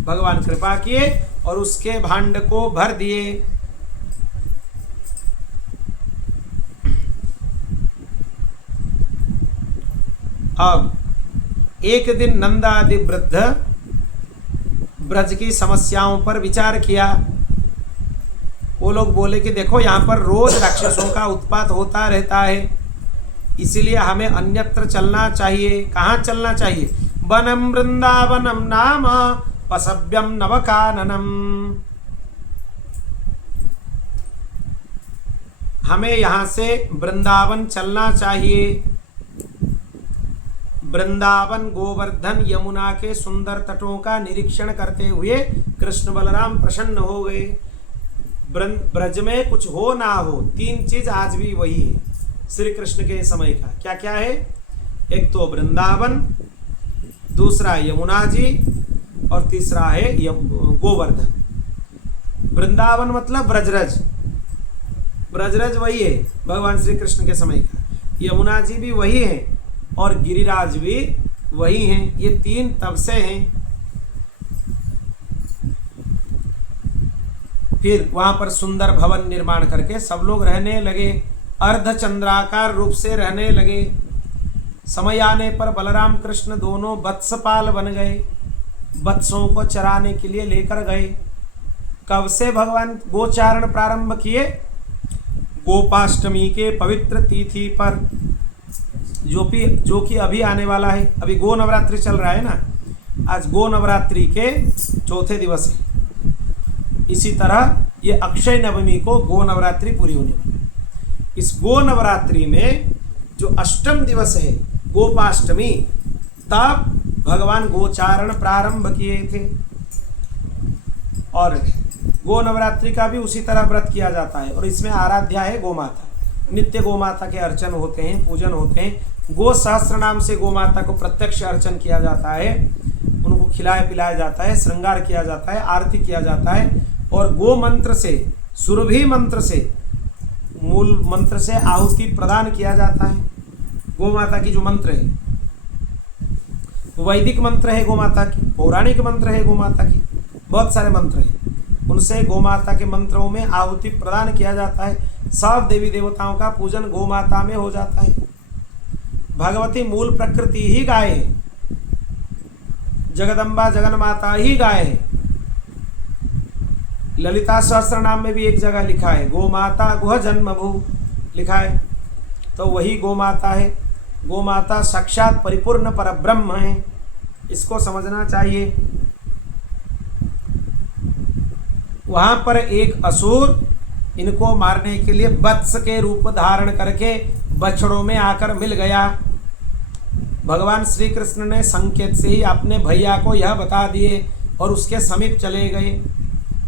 भगवान कृपा किए और उसके भांड को भर दिए। अब एक दिन नंद आदि वृद्ध ब्रज की समस्याओं पर विचार किया। वो लोग बोले कि देखो यहाँ पर रोज राक्षसों का उत्पात होता रहता है, इसीलिए हमें अन्यत्र चलना चाहिए। कहाँ चलना चाहिए? वनम वृंदावनम नाम पसव्यम नवकाननम। हमें यहाँ से वृंदावन चलना चाहिए। वृंदावन गोवर्धन यमुना के सुंदर तटों का निरीक्षण करते हुए कृष्ण बलराम प्रसन्न हो गए। ब्रज में कुछ हो ना हो, तीन चीज आज भी वही है श्री कृष्ण के समय का। क्या क्या है? एक तो वृंदावन, दूसरा यमुना जी और तीसरा है गोवर्धन। वृंदावन मतलब ब्रजरज, ब्रजरज वही है भगवान श्री कृष्ण के समय का। यमुना जी भी वही है और गिरिराज भी वही हैं। ये तीन तब से हैं। फिर वहां पर सुंदर भवन निर्माण करके सब लोग रहने लगे, अर्धचंद्राकार रूप से रहने लगे। समय आने पर बलराम कृष्ण दोनों वत्सपाल बन गए, वत्सों को चराने के लिए लेकर गए। कब से भगवान गोचारण प्रारंभ किए? गोपाष्टमी के पवित्र तिथि पर, जो कि अभी आने वाला है। अभी गो नवरात्रि चल रहा है ना, आज गो नवरात्रि के चौथे दिवस है। इसी तरह ये अक्षय नवमी को गो नवरात्रि पूरी होने वाली है। इस गो नवरात्रि में जो अष्टम दिवस है गोपाष्टमी, तब भगवान गोचारण प्रारंभ किए थे। और गो नवरात्रि का भी उसी तरह व्रत किया जाता है और इसमें आराध्या है गोमाता। नित्य गोमाता के अर्चन होते हैं, पूजन होते हैं। गो सहस्त्र नाम से गोमाता को प्रत्यक्ष अर्चन किया जाता है, उनको खिलाया पिलाया जाता है, श्रृंगार किया जाता है, आरती किया जाता है। और गो मंत्र से, सुरभि मंत्र से, मूल मंत्र से आहुति प्रदान किया जाता है। गो माता की जो मंत्र है, वैदिक मंत्र है गो माता की, पौराणिक मंत्र है गो माता की, बहुत सारे मंत्र हैं। उनसे गो माता के मंत्रों में आहुति प्रदान किया जाता है। सब देवी देवताओं का पूजन गो माता में हो जाता है। भगवती मूल प्रकृति ही गाय है, जगदम्बा जगन माता ही गाय है। ललिता सहस्त्र नाम में भी एक जगह लिखा है गो माता गुह जन्म भू लिखा है, तो वही गो माता है। गो माता साक्षात परिपूर्ण परब्रह्म है, इसको समझना चाहिए। वहां पर एक असुर इनको मारने के लिए वत्स के रूप धारण करके बछड़ों में आकर मिल गया। भगवान श्री कृष्ण ने संकेत से ही अपने भैया को यह बता दिए और उसके समीप चले गए।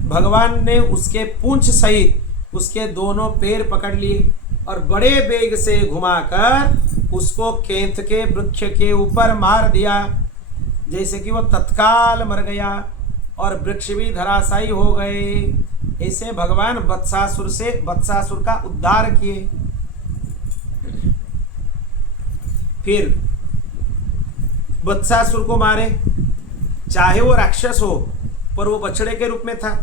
भगवान ने उसके पूंछ सहित उसके दोनों पैर पकड़ लिए और बड़े वेग से घुमाकर उसको केंथ के वृक्ष के ऊपर मार दिया, जैसे कि वो तत्काल मर गया और वृक्ष भी धराशायी हो गए। ऐसे भगवान वत्सासुर का उद्धार किए। फिर वत्सासुर को मारे, चाहे वो राक्षस हो पर वो बछड़े के रूप में था,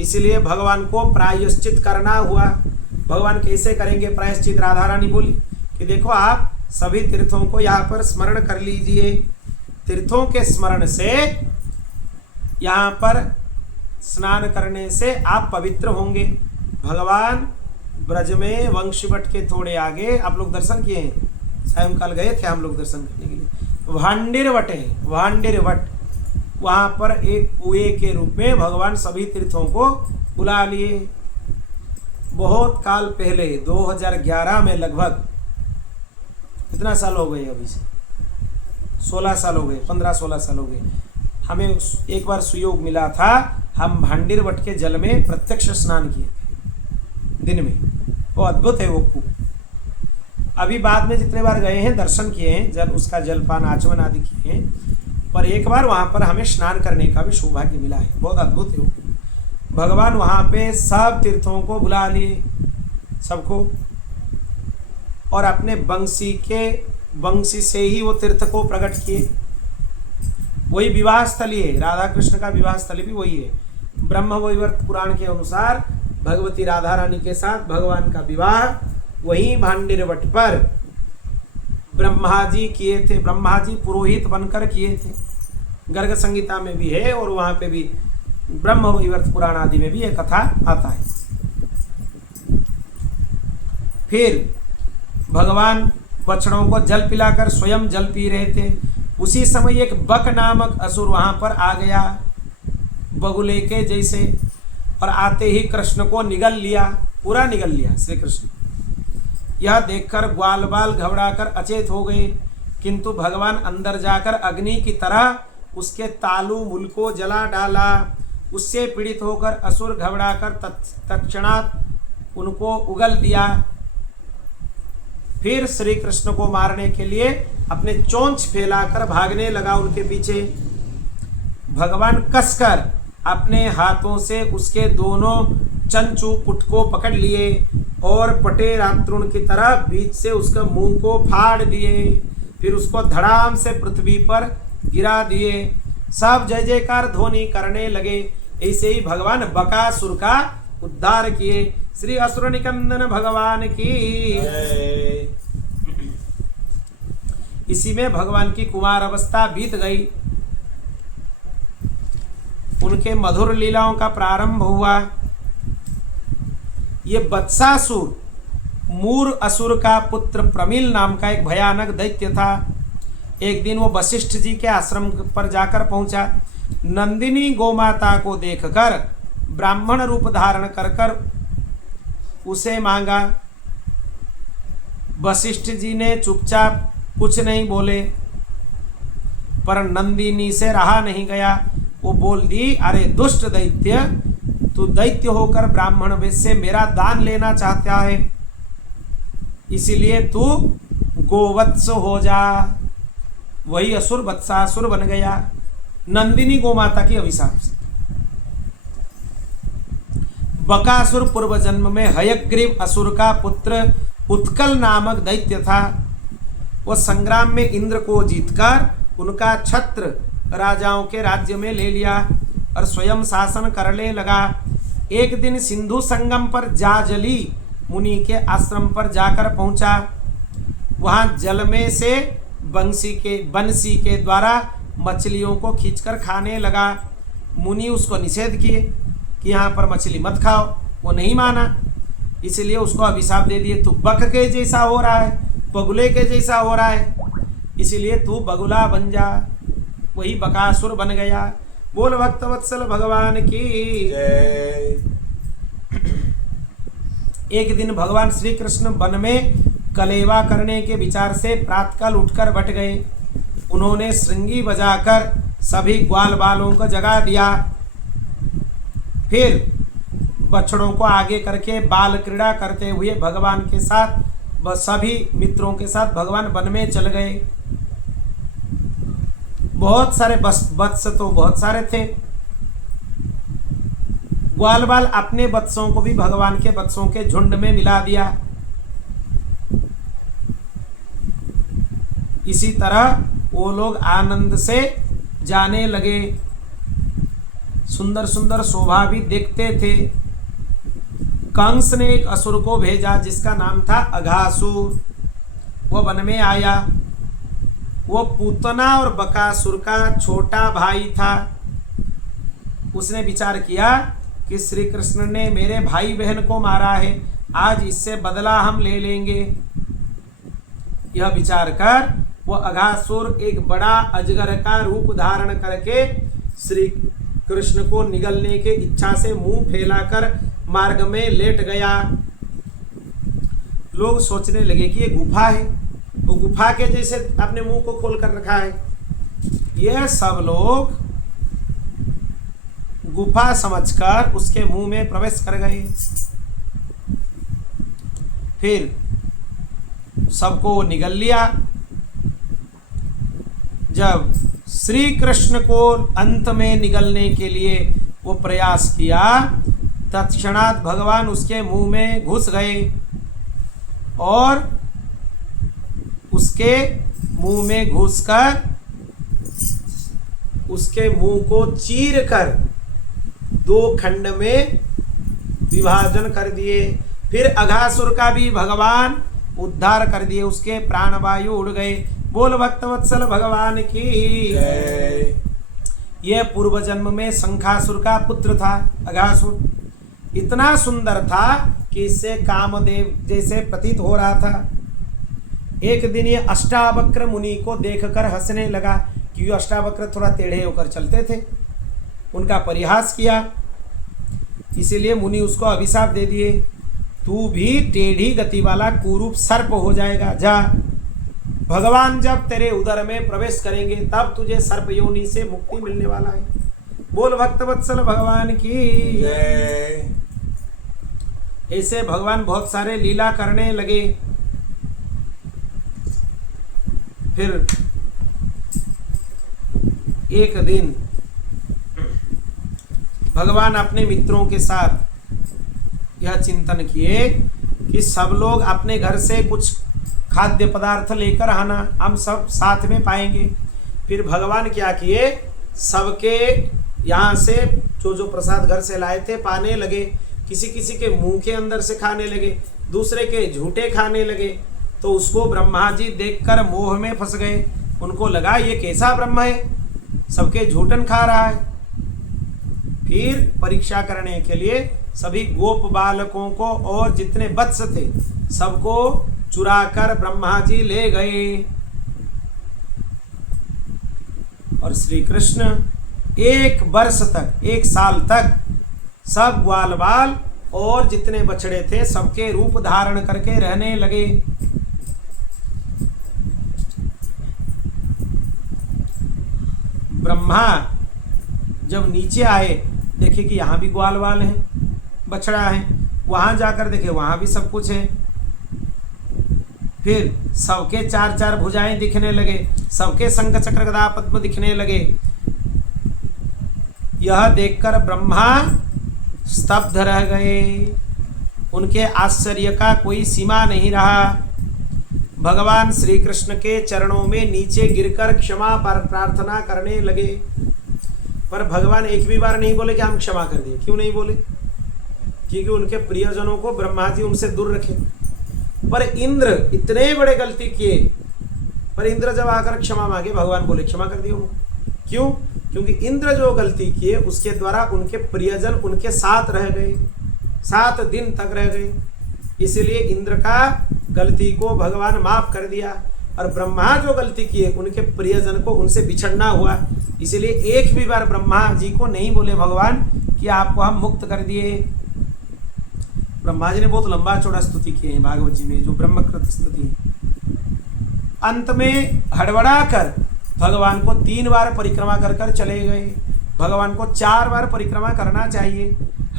इसलिए भगवान को प्रायश्चित करना हुआ। भगवान कैसे करेंगे प्रायश्चित? राधा रानी बोली कि देखो आप सभी तीर्थों को यहाँ पर स्मरण कर लीजिए। तीर्थों के स्मरण से, यहाँ पर स्नान करने से आप पवित्र होंगे। भगवान ब्रज में वंशवट के थोड़े आगे, आप लोग दर्शन किए हैं, सायंकाल गए थे हम लोग दर्शन करने के लिए। भांडिर वट है, भांडिर वट, वहां पर एक कुएं के रूप में भगवान सभी तीर्थों को बुला लिए। बहुत काल पहले 2011 में लगभग, कितना साल हो गए अभी से, 16 साल हो गए, 15-16 साल हो गए। हमें एक बार सुयोग मिला था, हम भांडिर वट के जल में प्रत्यक्ष स्नान किए थे दिन में। वो अद्भुत है वो कुएं। अभी बाद में जितने बार गए हैं दर्शन किए हैं, जल उसका जलपान आचमन आदि किए हैं, पर एक बार वहाँ पर हमें स्नान करने का भी सौभाग्य मिला है। बहुत अद्भुत है वो। भगवान वहाँ पे सब तीर्थों को बुला लिए, सबको, और अपने बंसी से ही वो तीर्थ को प्रकट किए। वही विवाह स्थली है, राधा कृष्ण का विवाह स्थली भी वही है। ब्रह्म वैवर्त पुराण के अनुसार भगवती राधा रानी के साथ भगवान का विवाह वही भांडिर वट पर ब्रह्मा जी किए थे। ब्रह्मा जी पुरोहित बनकर किए थे। गर्ग संहिता में भी है और वहां पे भी ब्रह्म वैवर्त पुराण आदि में भी यह कथा आता है। फिर भगवान बछड़ों को जल पिलाकर स्वयं जल पी रहे थे। उसी समय एक बक नामक असुर वहां पर आ गया, बगुले के जैसे, और आते ही कृष्ण को निगल लिया, पूरा निगल लिया श्री कृष्ण। यह देखकर ग्वाल बाल घबराकर अचेत हो गए, किंतु भगवान अंदर जाकर अग्नि की तरह उसके तालु मूल को जला डाला। उससे पीड़ित होकर असुर घबराकर तत्क्षणात उनको उगल दिया। फिर श्री कृष्ण को मारने के लिए अपने चोंच फैलाकर भागने लगा उनके पीछे। भगवान कसकर अपने हाथों से उसके दोनों चंचू पुट को पकड़ लिए और पटे रातृण की तरह बीच से उसका मुंह को फाड़ दिए। फिर उसको धड़ाम से पृथ्वी पर गिरा दिए। सब जय जयकार ध्वनि करने लगे। ऐसे ही भगवान बकासुर का उद्धार किए। श्री असुर निकंदन भगवान की। इसी में भगवान की कुमार अवस्था बीत गई। उनके मधुर लीलाओं का प्रारंभ हुआ। ये बत्सासुर मूर असुर का पुत्र प्रमिल नाम का एक भयानक दैत्य था। एक दिन वो वशिष्ठ जी के आश्रम पर जाकर पहुंचा। नंदिनी गोमाता को देखकर ब्राह्मण रूप धारण कर उसे मांगा। वशिष्ठ जी ने चुपचाप कुछ नहीं बोले, पर नंदिनी से रहा नहीं गया। वो बोल दी, अरे दुष्ट दैत्य, तू दैत्य होकर ब्राह्मण वेश से मेरा दान लेना चाहता है, इसीलिए तू गोवत्स हो जा। वही असुर वत्सासुर बन गया नंदिनी गोमाता की अभिशाप से। बकासुर पूर्व जन्म में हयग्रीव असुर का पुत्र उत्कल नामक दैत्य था। वह संग्राम में इंद्र को जीतकर उनका छत्र राजाओं के राज्य में ले लिया और स्वयं शासन करने लगा। एक दिन सिंधु संगम पर जाजली मुनि के आश्रम पर जाकर पहुंचा। वहां जल में से बंसी के द्वारा मछलियों को खींचकर खाने लगा। मुनि उसको निषेध किए कि यहाँ पर मछली मत खाओ। वो नहीं माना, इसलिए उसको अभिशाप दे दिए, तू बक के जैसा हो रहा है, बगुले के जैसा हो रहा है, इसलिए तू बगुला बन जा। वही बकासुर बन गया। बोल भक्तवत्सल भगवान की जय। एक दिन भगवान श्री कृष्ण वन में कलेवा करने के विचार से प्रातःकाल उठकर बैठ गए। उन्होंने श्रृंगी बजाकर सभी ग्वाल बालों को जगा दिया। फिर बछड़ों को आगे करके बाल क्रीड़ा करते हुए भगवान के साथ सभी मित्रों के साथ भगवान वन में चल गए। बहुत सारे वत्स तो बहुत सारे थे। ग्वाल बाल अपने वत्सों को भी भगवान के वत्सों के झुंड में मिला दिया। इसी तरह वो लोग आनंद से जाने लगे। सुंदर सुंदर शोभा भी देखते थे। कंस ने एक असुर को भेजा जिसका नाम था अघासुर। वो वन में आया। वो पूतना और बकासुर का छोटा भाई था। उसने विचार किया कि श्री कृष्ण ने मेरे भाई बहन को मारा है, आज इससे बदला हम ले लेंगे। यह विचार कर वो अघासुर एक बड़ा अजगर का रूप धारण करके श्री कृष्ण को निगलने के इच्छा से मुंह फैलाकर मार्ग में लेट गया। लोग सोचने लगे कि ये गुफा है, वो गुफा के जैसे अपने मुंह को खोल कर रखा है। यह सब लोग गुफा समझकर उसके मुंह में प्रवेश कर गए। फिर सबको निगल लिया। जब श्री कृष्ण को अंत में निगलने के लिए वो प्रयास किया, तत्क्षणात भगवान उसके मुंह में घुस गए और उसके मुंह में घुसकर उसके मुंह को चीर कर 2 खंड में विभाजन कर दिए। फिर अघासुर का भी भगवान उद्धार कर दिए, उसके प्राणवायु उड़ गए। बोल भक्तवत्सल भगवान की जय। यह पूर्व जन्म में शंखासुर का पुत्र था। अघासुर इतना सुंदर था कि इससे कामदेव जैसे प्रतीत हो रहा था। एक दिन ये अष्टावक्र मुनि को देखकर हंसने लगा, कि अष्टावक्र थोड़ा टेढ़े होकर चलते थे। उनका परिहास किया, इसीलिए मुनि उसको अभिशाप दे दिए, तू भी टेढ़ी गति वाला कुरूप सर्प हो जाएगा। जा, भगवान जब तेरे उदर में प्रवेश करेंगे तब तुझे सर्प योनि से मुक्ति मिलने वाला है। बोल भक्तवत्सल भगवान की जय। ऐसे भगवान बहुत सारे लीला करने लगे। फिर एक दिन भगवान अपने मित्रों के साथ यह चिंतन किए कि सब लोग अपने घर से कुछ खाद्य पदार्थ लेकर आना, हम सब साथ में पाएंगे। फिर भगवान क्या किए, सबके यहाँ से जो प्रसाद घर से लाए थे पाने लगे। किसी किसी के मुंह के अंदर से खाने लगे, दूसरे के झूठे खाने लगे। तो उसको ब्रह्मा जी देखकर मोह में फंस गए। उनको लगा ये कैसा ब्रह्म है, सबके झूठन खा रहा है। फिर परीक्षा करने के लिए सभी गोप बालकों को और जितने वत्स थे सबको चुराकर ब्रह्मा जी ले गए। और श्री कृष्ण 1 वर्ष तक, 1 साल तक सब ग्वाल बाल और जितने बछड़े थे सबके रूप धारण करके रहने लगे। ब्रह्मा जब नीचे आए, देखे कि यहाँ भी ग्वाल बाल हैं, बछड़ा है। वहां जाकर देखे वहां भी सब कुछ है। फिर सबके 4-4 भुजाएं दिखने लगे, सबके शंख चक्र गदा पद्म दिखने लगे। यह देखकर ब्रह्मा स्तब्ध रह गए। उनके आश्चर्य का कोई सीमा नहीं रहा। भगवान श्री कृष्ण के चरणों में नीचे गिरकर क्षमा प्रार्थना करने लगे। पर भगवान एक भी बार नहीं बोले कि हम क्षमा कर दिए। क्यों नहीं बोले? क्योंकि उनके प्रियजनों को ब्रह्मा जी उनसे दूर रखे। पर इंद्र इतने बड़े गलती किए, पर इंद्र जब आकर क्षमा मांगे, भगवान बोले क्षमा कर दियो। क्यों? क्योंकि इंद्र जो गलती किए उसके द्वारा उनके प्रियजन उनके साथ रह गए, 7 दिन तक रह गए। इसलिए इंद्र का गलती को भगवान माफ कर दिया। और ब्रह्मा जो गलती किए उनके प्रियजन को उनसे बिछड़ना हुआ, इसलिए एक भी बार ब्रह्मा जी को नहीं बोले भगवान कि आपको हम मुक्त कर दिए। ब्रह्मा जी ने बहुत लंबा चौड़ा स्तुति किए हैं भागवत जी में, जो ब्रह्मकृत स्तुति। अंत में हड़बड़ा कर भगवान को 3 बार परिक्रमा कर कर चले गए। भगवान को 4 बार परिक्रमा करना चाहिए,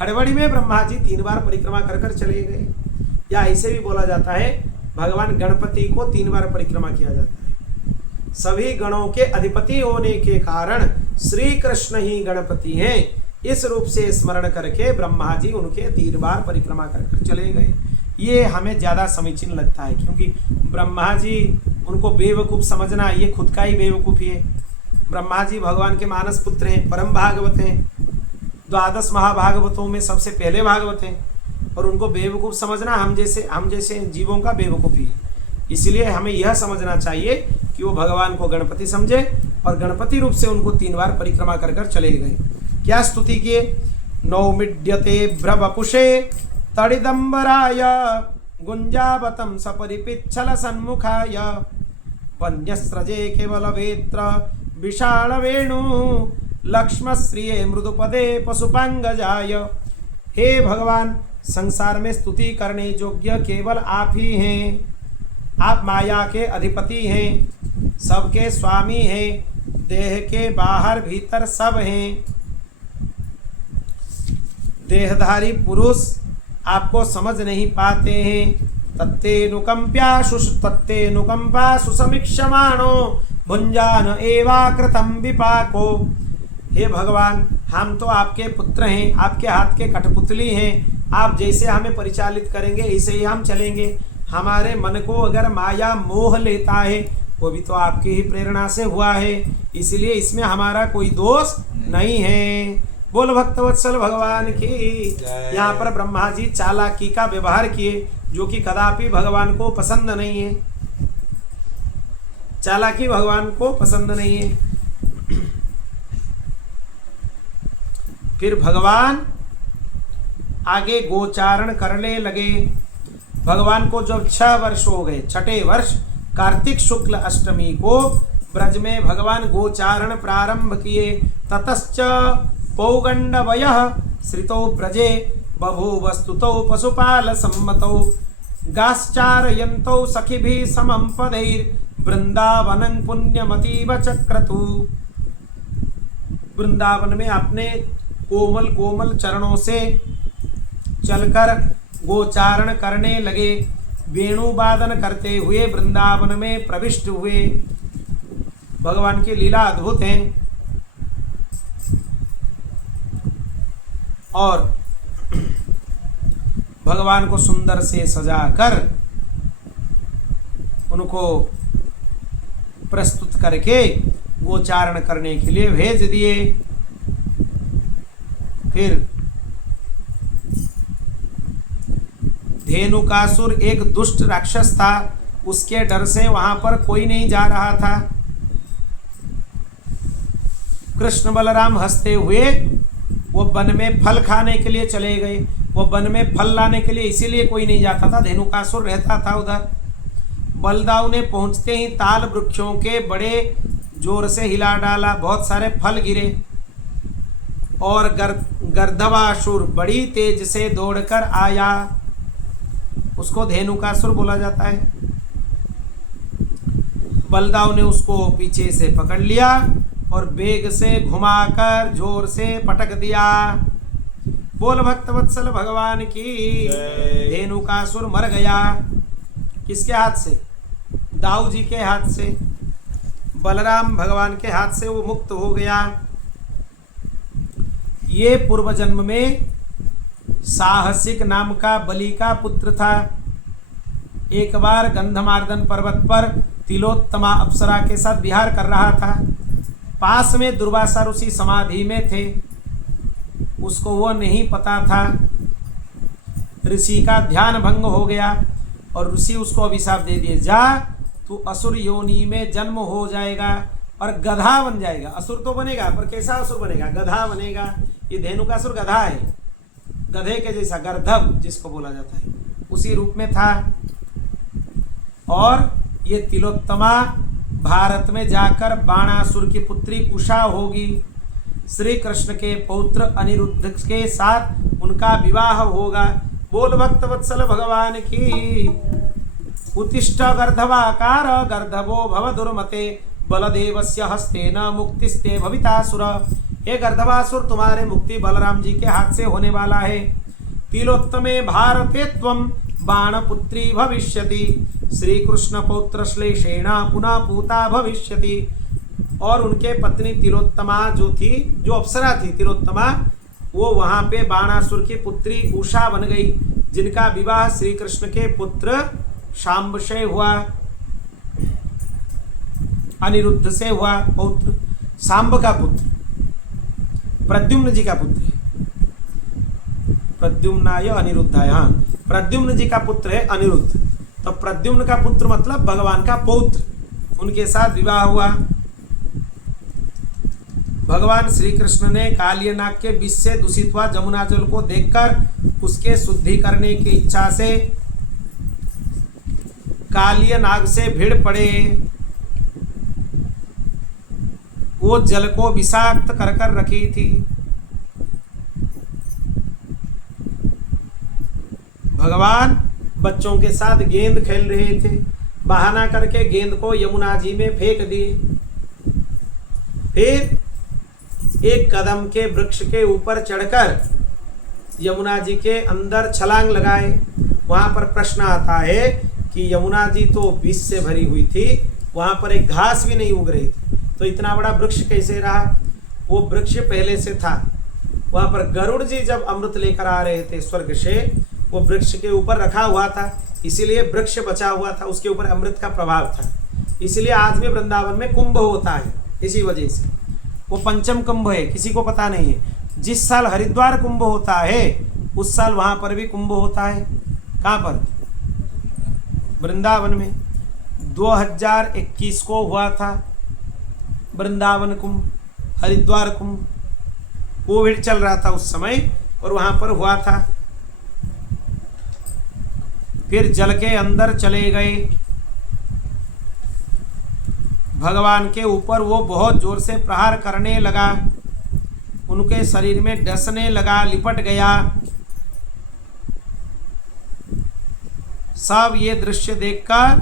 हड़बड़ी में ब्रह्मा जी 3 बार परिक्रमा कर कर चले गए। या ऐसे भी बोला जाता है भगवान गणपति को 3 बार परिक्रमा किया जाता है। सभी गणों के अधिपति होने के कारण श्री कृष्ण ही गणपति हैं। इस रूप से स्मरण करके ब्रह्मा जी उनके 3 बार परिक्रमा कर कर चले गए। ये हमें ज़्यादा समीचीन लगता है, क्योंकि ब्रह्मा जी उनको बेवकूफ़ समझना ये खुद का ही बेवकूफ़ी है। ब्रह्मा जी भगवान के मानस पुत्र हैं, परम भागवत हैं, 12 महाभागवतों में सबसे पहले भागवत हैं। और उनको बेवकूफ़ समझना हम जैसे जीवों का बेवकूफ़ी है। इसलिए हमें यह समझना चाहिए कि वो भगवान को गणपति समझे और गणपति रूप से उनको 3 बार परिक्रमा कर कर चले गए। क्या स्तुति किए? नौमिड्यते भ्रवपुषे तड़िदंबराय गुंजावतं सपरिपिच्छल सन्मुखाय वन्यस्रजे केवल वेत्र विशाल वेणु लक्ष्मश्रिये मृदुपदे पशुपांगजाय। हे भगवान, संसार में स्तुति करने योग्य केवल आप ही हैं। आप माया के अधिपति हैं, सबके स्वामी हैं, देह के बाहर भीतर सब हैं। देहधारी पुरुष आपको समझ नहीं पाते हैं। तत्तेनुकंपा सुसमीक्षमाणो भुंजान एवाकृतं विपाको। हे भगवान, हम तो आपके पुत्र हैं, आपके हाथ के कठपुतली हैं। आप जैसे हमें परिचालित करेंगे ऐसे ही हम चलेंगे। हमारे मन को अगर माया मोह लेता है वो भी तो आपकी ही प्रेरणा से हुआ है, इसलिए इसमें हमारा कोई दोष नहीं है। बोल भक्तवत्सल भगवान की। यहाँ पर ब्रह्मा जी चालाकी का व्यवहार किए, जो कि कदापि भगवान को पसंद नहीं है। चालाकी भगवान को पसंद नहीं है। फिर भगवान आगे गोचारण करने लगे। भगवान को जब 6 वर्ष हो गए, 6ठे वर्ष कार्तिक शुक्ल अष्टमी को ब्रज में भगवान गोचारण प्रारंभ किए। ततश्च पौगंडवयः श्रितो ब्रजे बभूवस्तुतौ पशुपाल सम्मतौ गाश्चारयन्तौ सखिभिः समं पदैर्वृन्दावनं पुण्यमतीव चक्रतु। वृंदावन में अपने कोमल कोमल चरणों से चलकर गोचारण करने लगे। वेणुवादन करते हुए वृंदावन में प्रविष्ट हुए। भगवान की लीला अद्भुत है। और भगवान को सुंदर से सजाकर उनको प्रस्तुत करके गोचारण करने के लिए भेज दिए। फिर धेनुकासुर एक दुष्ट राक्षस था, उसके डर से वहां पर कोई नहीं जा रहा था। कृष्ण बलराम हंसते हुए वो वन में फल खाने के लिए चले गए। वो वन में फल लाने के लिए इसीलिए कोई नहीं जाता था, धेनुकासुर रहता था उधर। बलदाऊ ने पहुंचते ही ताल वृक्षों के बड़े जोर से हिला डाला, बहुत सारे फल गिरे और गर्दवासुर बड़ी तेज से दौड़कर आया। उसको धेनुकासुर बोला जाता है। बलदाऊ ने उसको पीछे से पकड़ लिया और बेग से घुमाकर जोर से पटक दिया। बोल भक्तवत्सल भगवान की। धेनुकासुर मर गया। किसके हाथ से? दाऊ जी के हाथ से। बलराम भगवान के हाथ से वो मुक्त हो गया। ये पूर्व जन्म में साहसिक नाम का बलि का पुत्र था। एक बार गंधमार्दन पर्वत पर तिलोत्तमा अप्सरा के साथ विहार कर रहा था। पास में दुर्वासा ऋषि समाधि में थे। उसको वो नहीं पता था। ऋषि का ध्यान भंग हो गया और ऋषि उसको अभिशाप दे दिए, जा तू असुर योनि में जन्म हो जाएगा और गधा बन जाएगा। असुर तो बनेगा पर कैसा असुर बनेगा? गधा बनेगा। ये धेनुकासुर गधा है, गधे के जैसा, गर्दभ जिसको बोला जाता है, उसी रूप में था। और ये तिलोत्तमा भारत में जाकर बाणासुर की पुत्री उषा होगी। श्री कृष्ण के पौत्र अनिरुद्ध के साथ उनका विवाह होगा। बोल भक्तवत्सल भगवान की। उत्तिष्ठ गर्धवाकार गर्धवो भव दुर्मते बलदेवस्य हस्तेन मुक्तिस्ते भवितासुर। हे गर्धवासुर, तुम्हारे मुक्ति बलराम जी के हाथ से होने वाला है। तिलोत्तमे भारते त्वं बाणपुत्री भविष्यति। श्री कृष्ण पौत्र श्लेषेण पुनः पूता भविष्यति। और उनके पत्नी तिलोत्तमा जो थी, जो अप्सरा थी तिलोत्तमा, वो वहां पे बाणासुर की पुत्री उषा बन गई, जिनका विवाह श्री कृष्ण के पुत्र शाम्ब से हुआ, अनिरुद्ध से हुआ। पौत्र शाम्ब का पुत्र प्रद्युम्न जी का पुत्र है। प्रद्युम्नाय अनिरुद्धाय। हाँ, प्रद्युम्न जी का पुत्र है अनिरुद्ध। तो प्रद्युम्न का पुत्र मतलब भगवान का पौत्र, उनके साथ विवाह हुआ। भगवान श्री कृष्ण ने कालियनाग के विष से दूषित हुआ जमुना जल को देखकर उसके शुद्धि करने की इच्छा से कालिय नाग से भिड़ पड़े, वो जल को विषाक्त कर कर रखी थी। भगवान बच्चों के साथ गेंद खेल रहे थे, बहाना करके गेंद को यमुना जी में फेंक दिए। फिर एक कदम के वृक्ष के ऊपर चढ़कर यमुना जी के अंदर छलांग लगाए। वहां पर प्रश्न आता है कि यमुना जी तो विष से भरी हुई थी, वहां पर एक घास भी नहीं उग रही थी, तो इतना बड़ा वृक्ष कैसे रहा? वो वृक्ष पहले से था। वहां पर गरुड़ जी जब अमृत लेकर आ रहे थे स्वर्ग से, वो वृक्ष के ऊपर रखा हुआ था, इसीलिए वृक्ष बचा हुआ था, उसके ऊपर अमृत का प्रभाव था। इसलिए आज भी वृंदावन में कुंभ होता है, इसी वजह से। वो पंचम कुंभ है, किसी को पता नहीं है। जिस साल हरिद्वार कुंभ होता है उस साल वहां पर भी कुंभ होता है। कहाँ पर? वृंदावन में। 2021 को हुआ था वृंदावन कुंभ, हरिद्वार कुंभ। कोविड चल रहा था उस समय और वहां पर हुआ था। फिर जल के अंदर चले गए, भगवान के ऊपर वो बहुत जोर से प्रहार करने लगा, उनके शरीर में डसने लगा, लिपट गया। सब ये दृश्य देखकर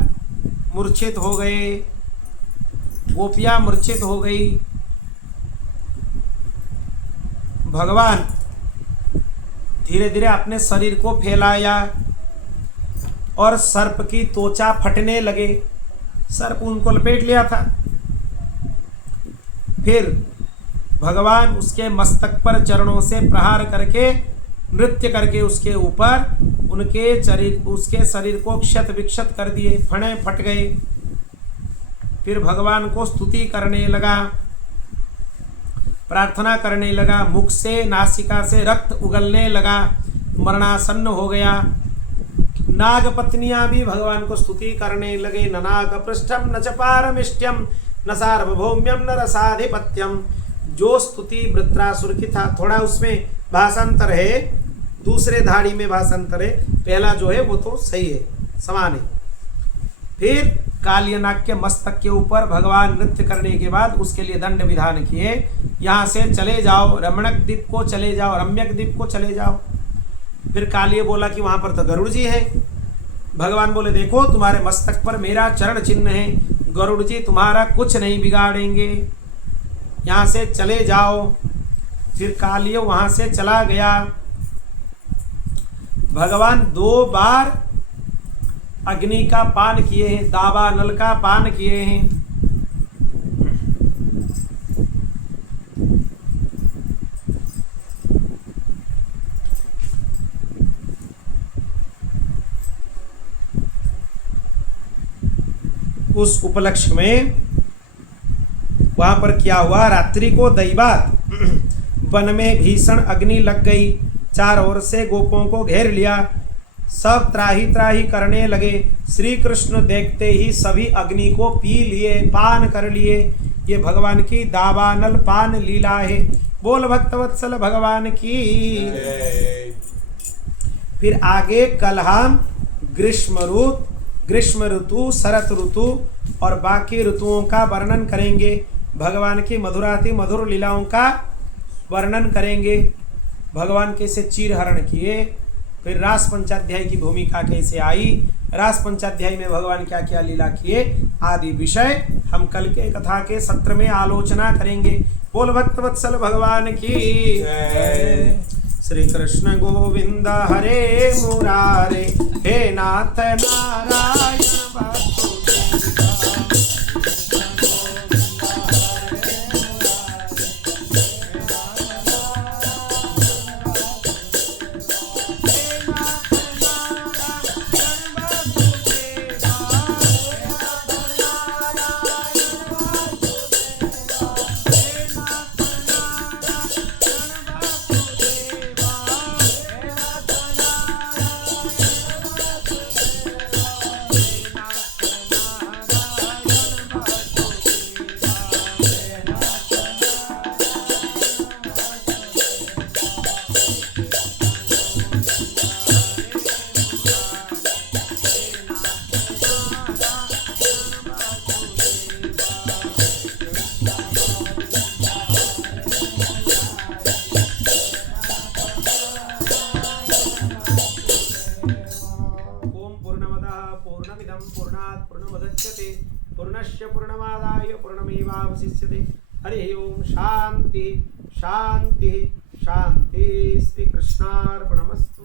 मूर्छित हो गए, गोपियां मूर्छित हो गई। भगवान धीरे धीरे अपने शरीर को फैलाया और सर्प की त्वचा फटने लगे, सर्प उनको लपेट लिया था। फिर भगवान उसके मस्तक पर चरणों से प्रहार करके, नृत्य करके उसके ऊपर उसके शरीर को क्षत विक्षत कर दिए, फणे फट गए। फिर भगवान को स्तुति करने लगा, प्रार्थना करने लगा, मुख से नासिका से रक्त उगलने लगा, मरणासन्न हो गया। नाग पत्नियां भी भगवान को स्तुति करने लगे। न नाग पृष्ठम न च पारमिष्ट्यम न सार्वभौम्यम न रसाधिपत्यम। जो स्तुति वृत्रासुर की था, थोड़ा उसमें भाषांतर है, दूसरे धाड़ी में भाषांतर है, पहला जो है वो तो सही है, समान है। फिर कालियनाग के मस्तक के ऊपर भगवान नृत्य करने के बाद उसके लिए दंड विधान किए, यहाँ से चले जाओ, रमणक द्वीप को चले जाओ, रम्यक द्वीप को चले जाओ। फिर कालिय बोला कि वहां पर तो गरुड़ जी है। भगवान बोले देखो तुम्हारे मस्तक पर मेरा चरण चिन्ह है, गरुड़ जी तुम्हारा कुछ नहीं बिगाड़ेंगे, यहाँ से चले जाओ। फिर कालिय वहां से चला गया। भगवान 2 बार अग्नि का पान किए हैं, दावा नल का पान किए हैं। उस उपलक्ष्य में वहां पर क्या हुआ? रात्रि को दैवात वन में भीषण अग्नि लग गई, चारों ओर से गोपों को घेर लिया, सब त्राही त्राही करने लगे। श्री कृष्ण देखते ही सभी अग्नि को पी लिए, पान कर लिए। ये भगवान की दावानल पान लीला है। बोल भक्तवत्सल भगवान की। फिर आगे कल हम ग्रीष्म ऋतु, शरत ऋतु और बाकी ऋतुओं का वर्णन करेंगे। भगवान की मधुराति मधुर लीलाओं का वर्णन करेंगे। भगवान कैसे चीर हरण किए, फिर रास पंचाध्याय की भूमिका कैसे आई, रास पंचाध्याय में भगवान क्या क्या लीला किए, आदि विषय हम कल के कथा के सत्र में आलोचना करेंगे। बोल भक्तवत्सल भगवान की। श्री कृष्ण गोविंद हरे मुरारे, हे नाथ नारायण पूर्णस्य पूर्णमादाय पूर्णमेवावशिष्यते। हरि ओम शांति शांति शांति। श्री कृष्णार्पणमस्तु।